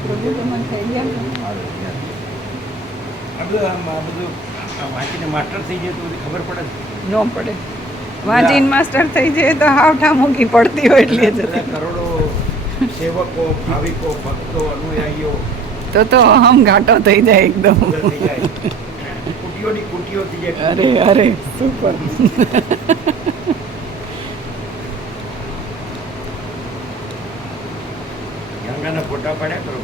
પ્રભુત્વમાં થઈ ગયા. આ બધું વાંચીને માસ્ટર થઈ જાય તો બધી ખબર પડે ન પડે. વાંચીને માસ્ટર થઈ જાય તો હાવ ઠામુકી પડતી હોય એટલી જ બધા કરોડો સેવકો ભાવિકો ભક્તો અનુયાયીઓ તો હમ ઘાટો થઈ જાય એકદમ. બધા થઈ જાય કુટીઓની કુટીઓ થઈ જાય અરે અરે સુપર. ગંગાના ફોટા પાડ્યા કરો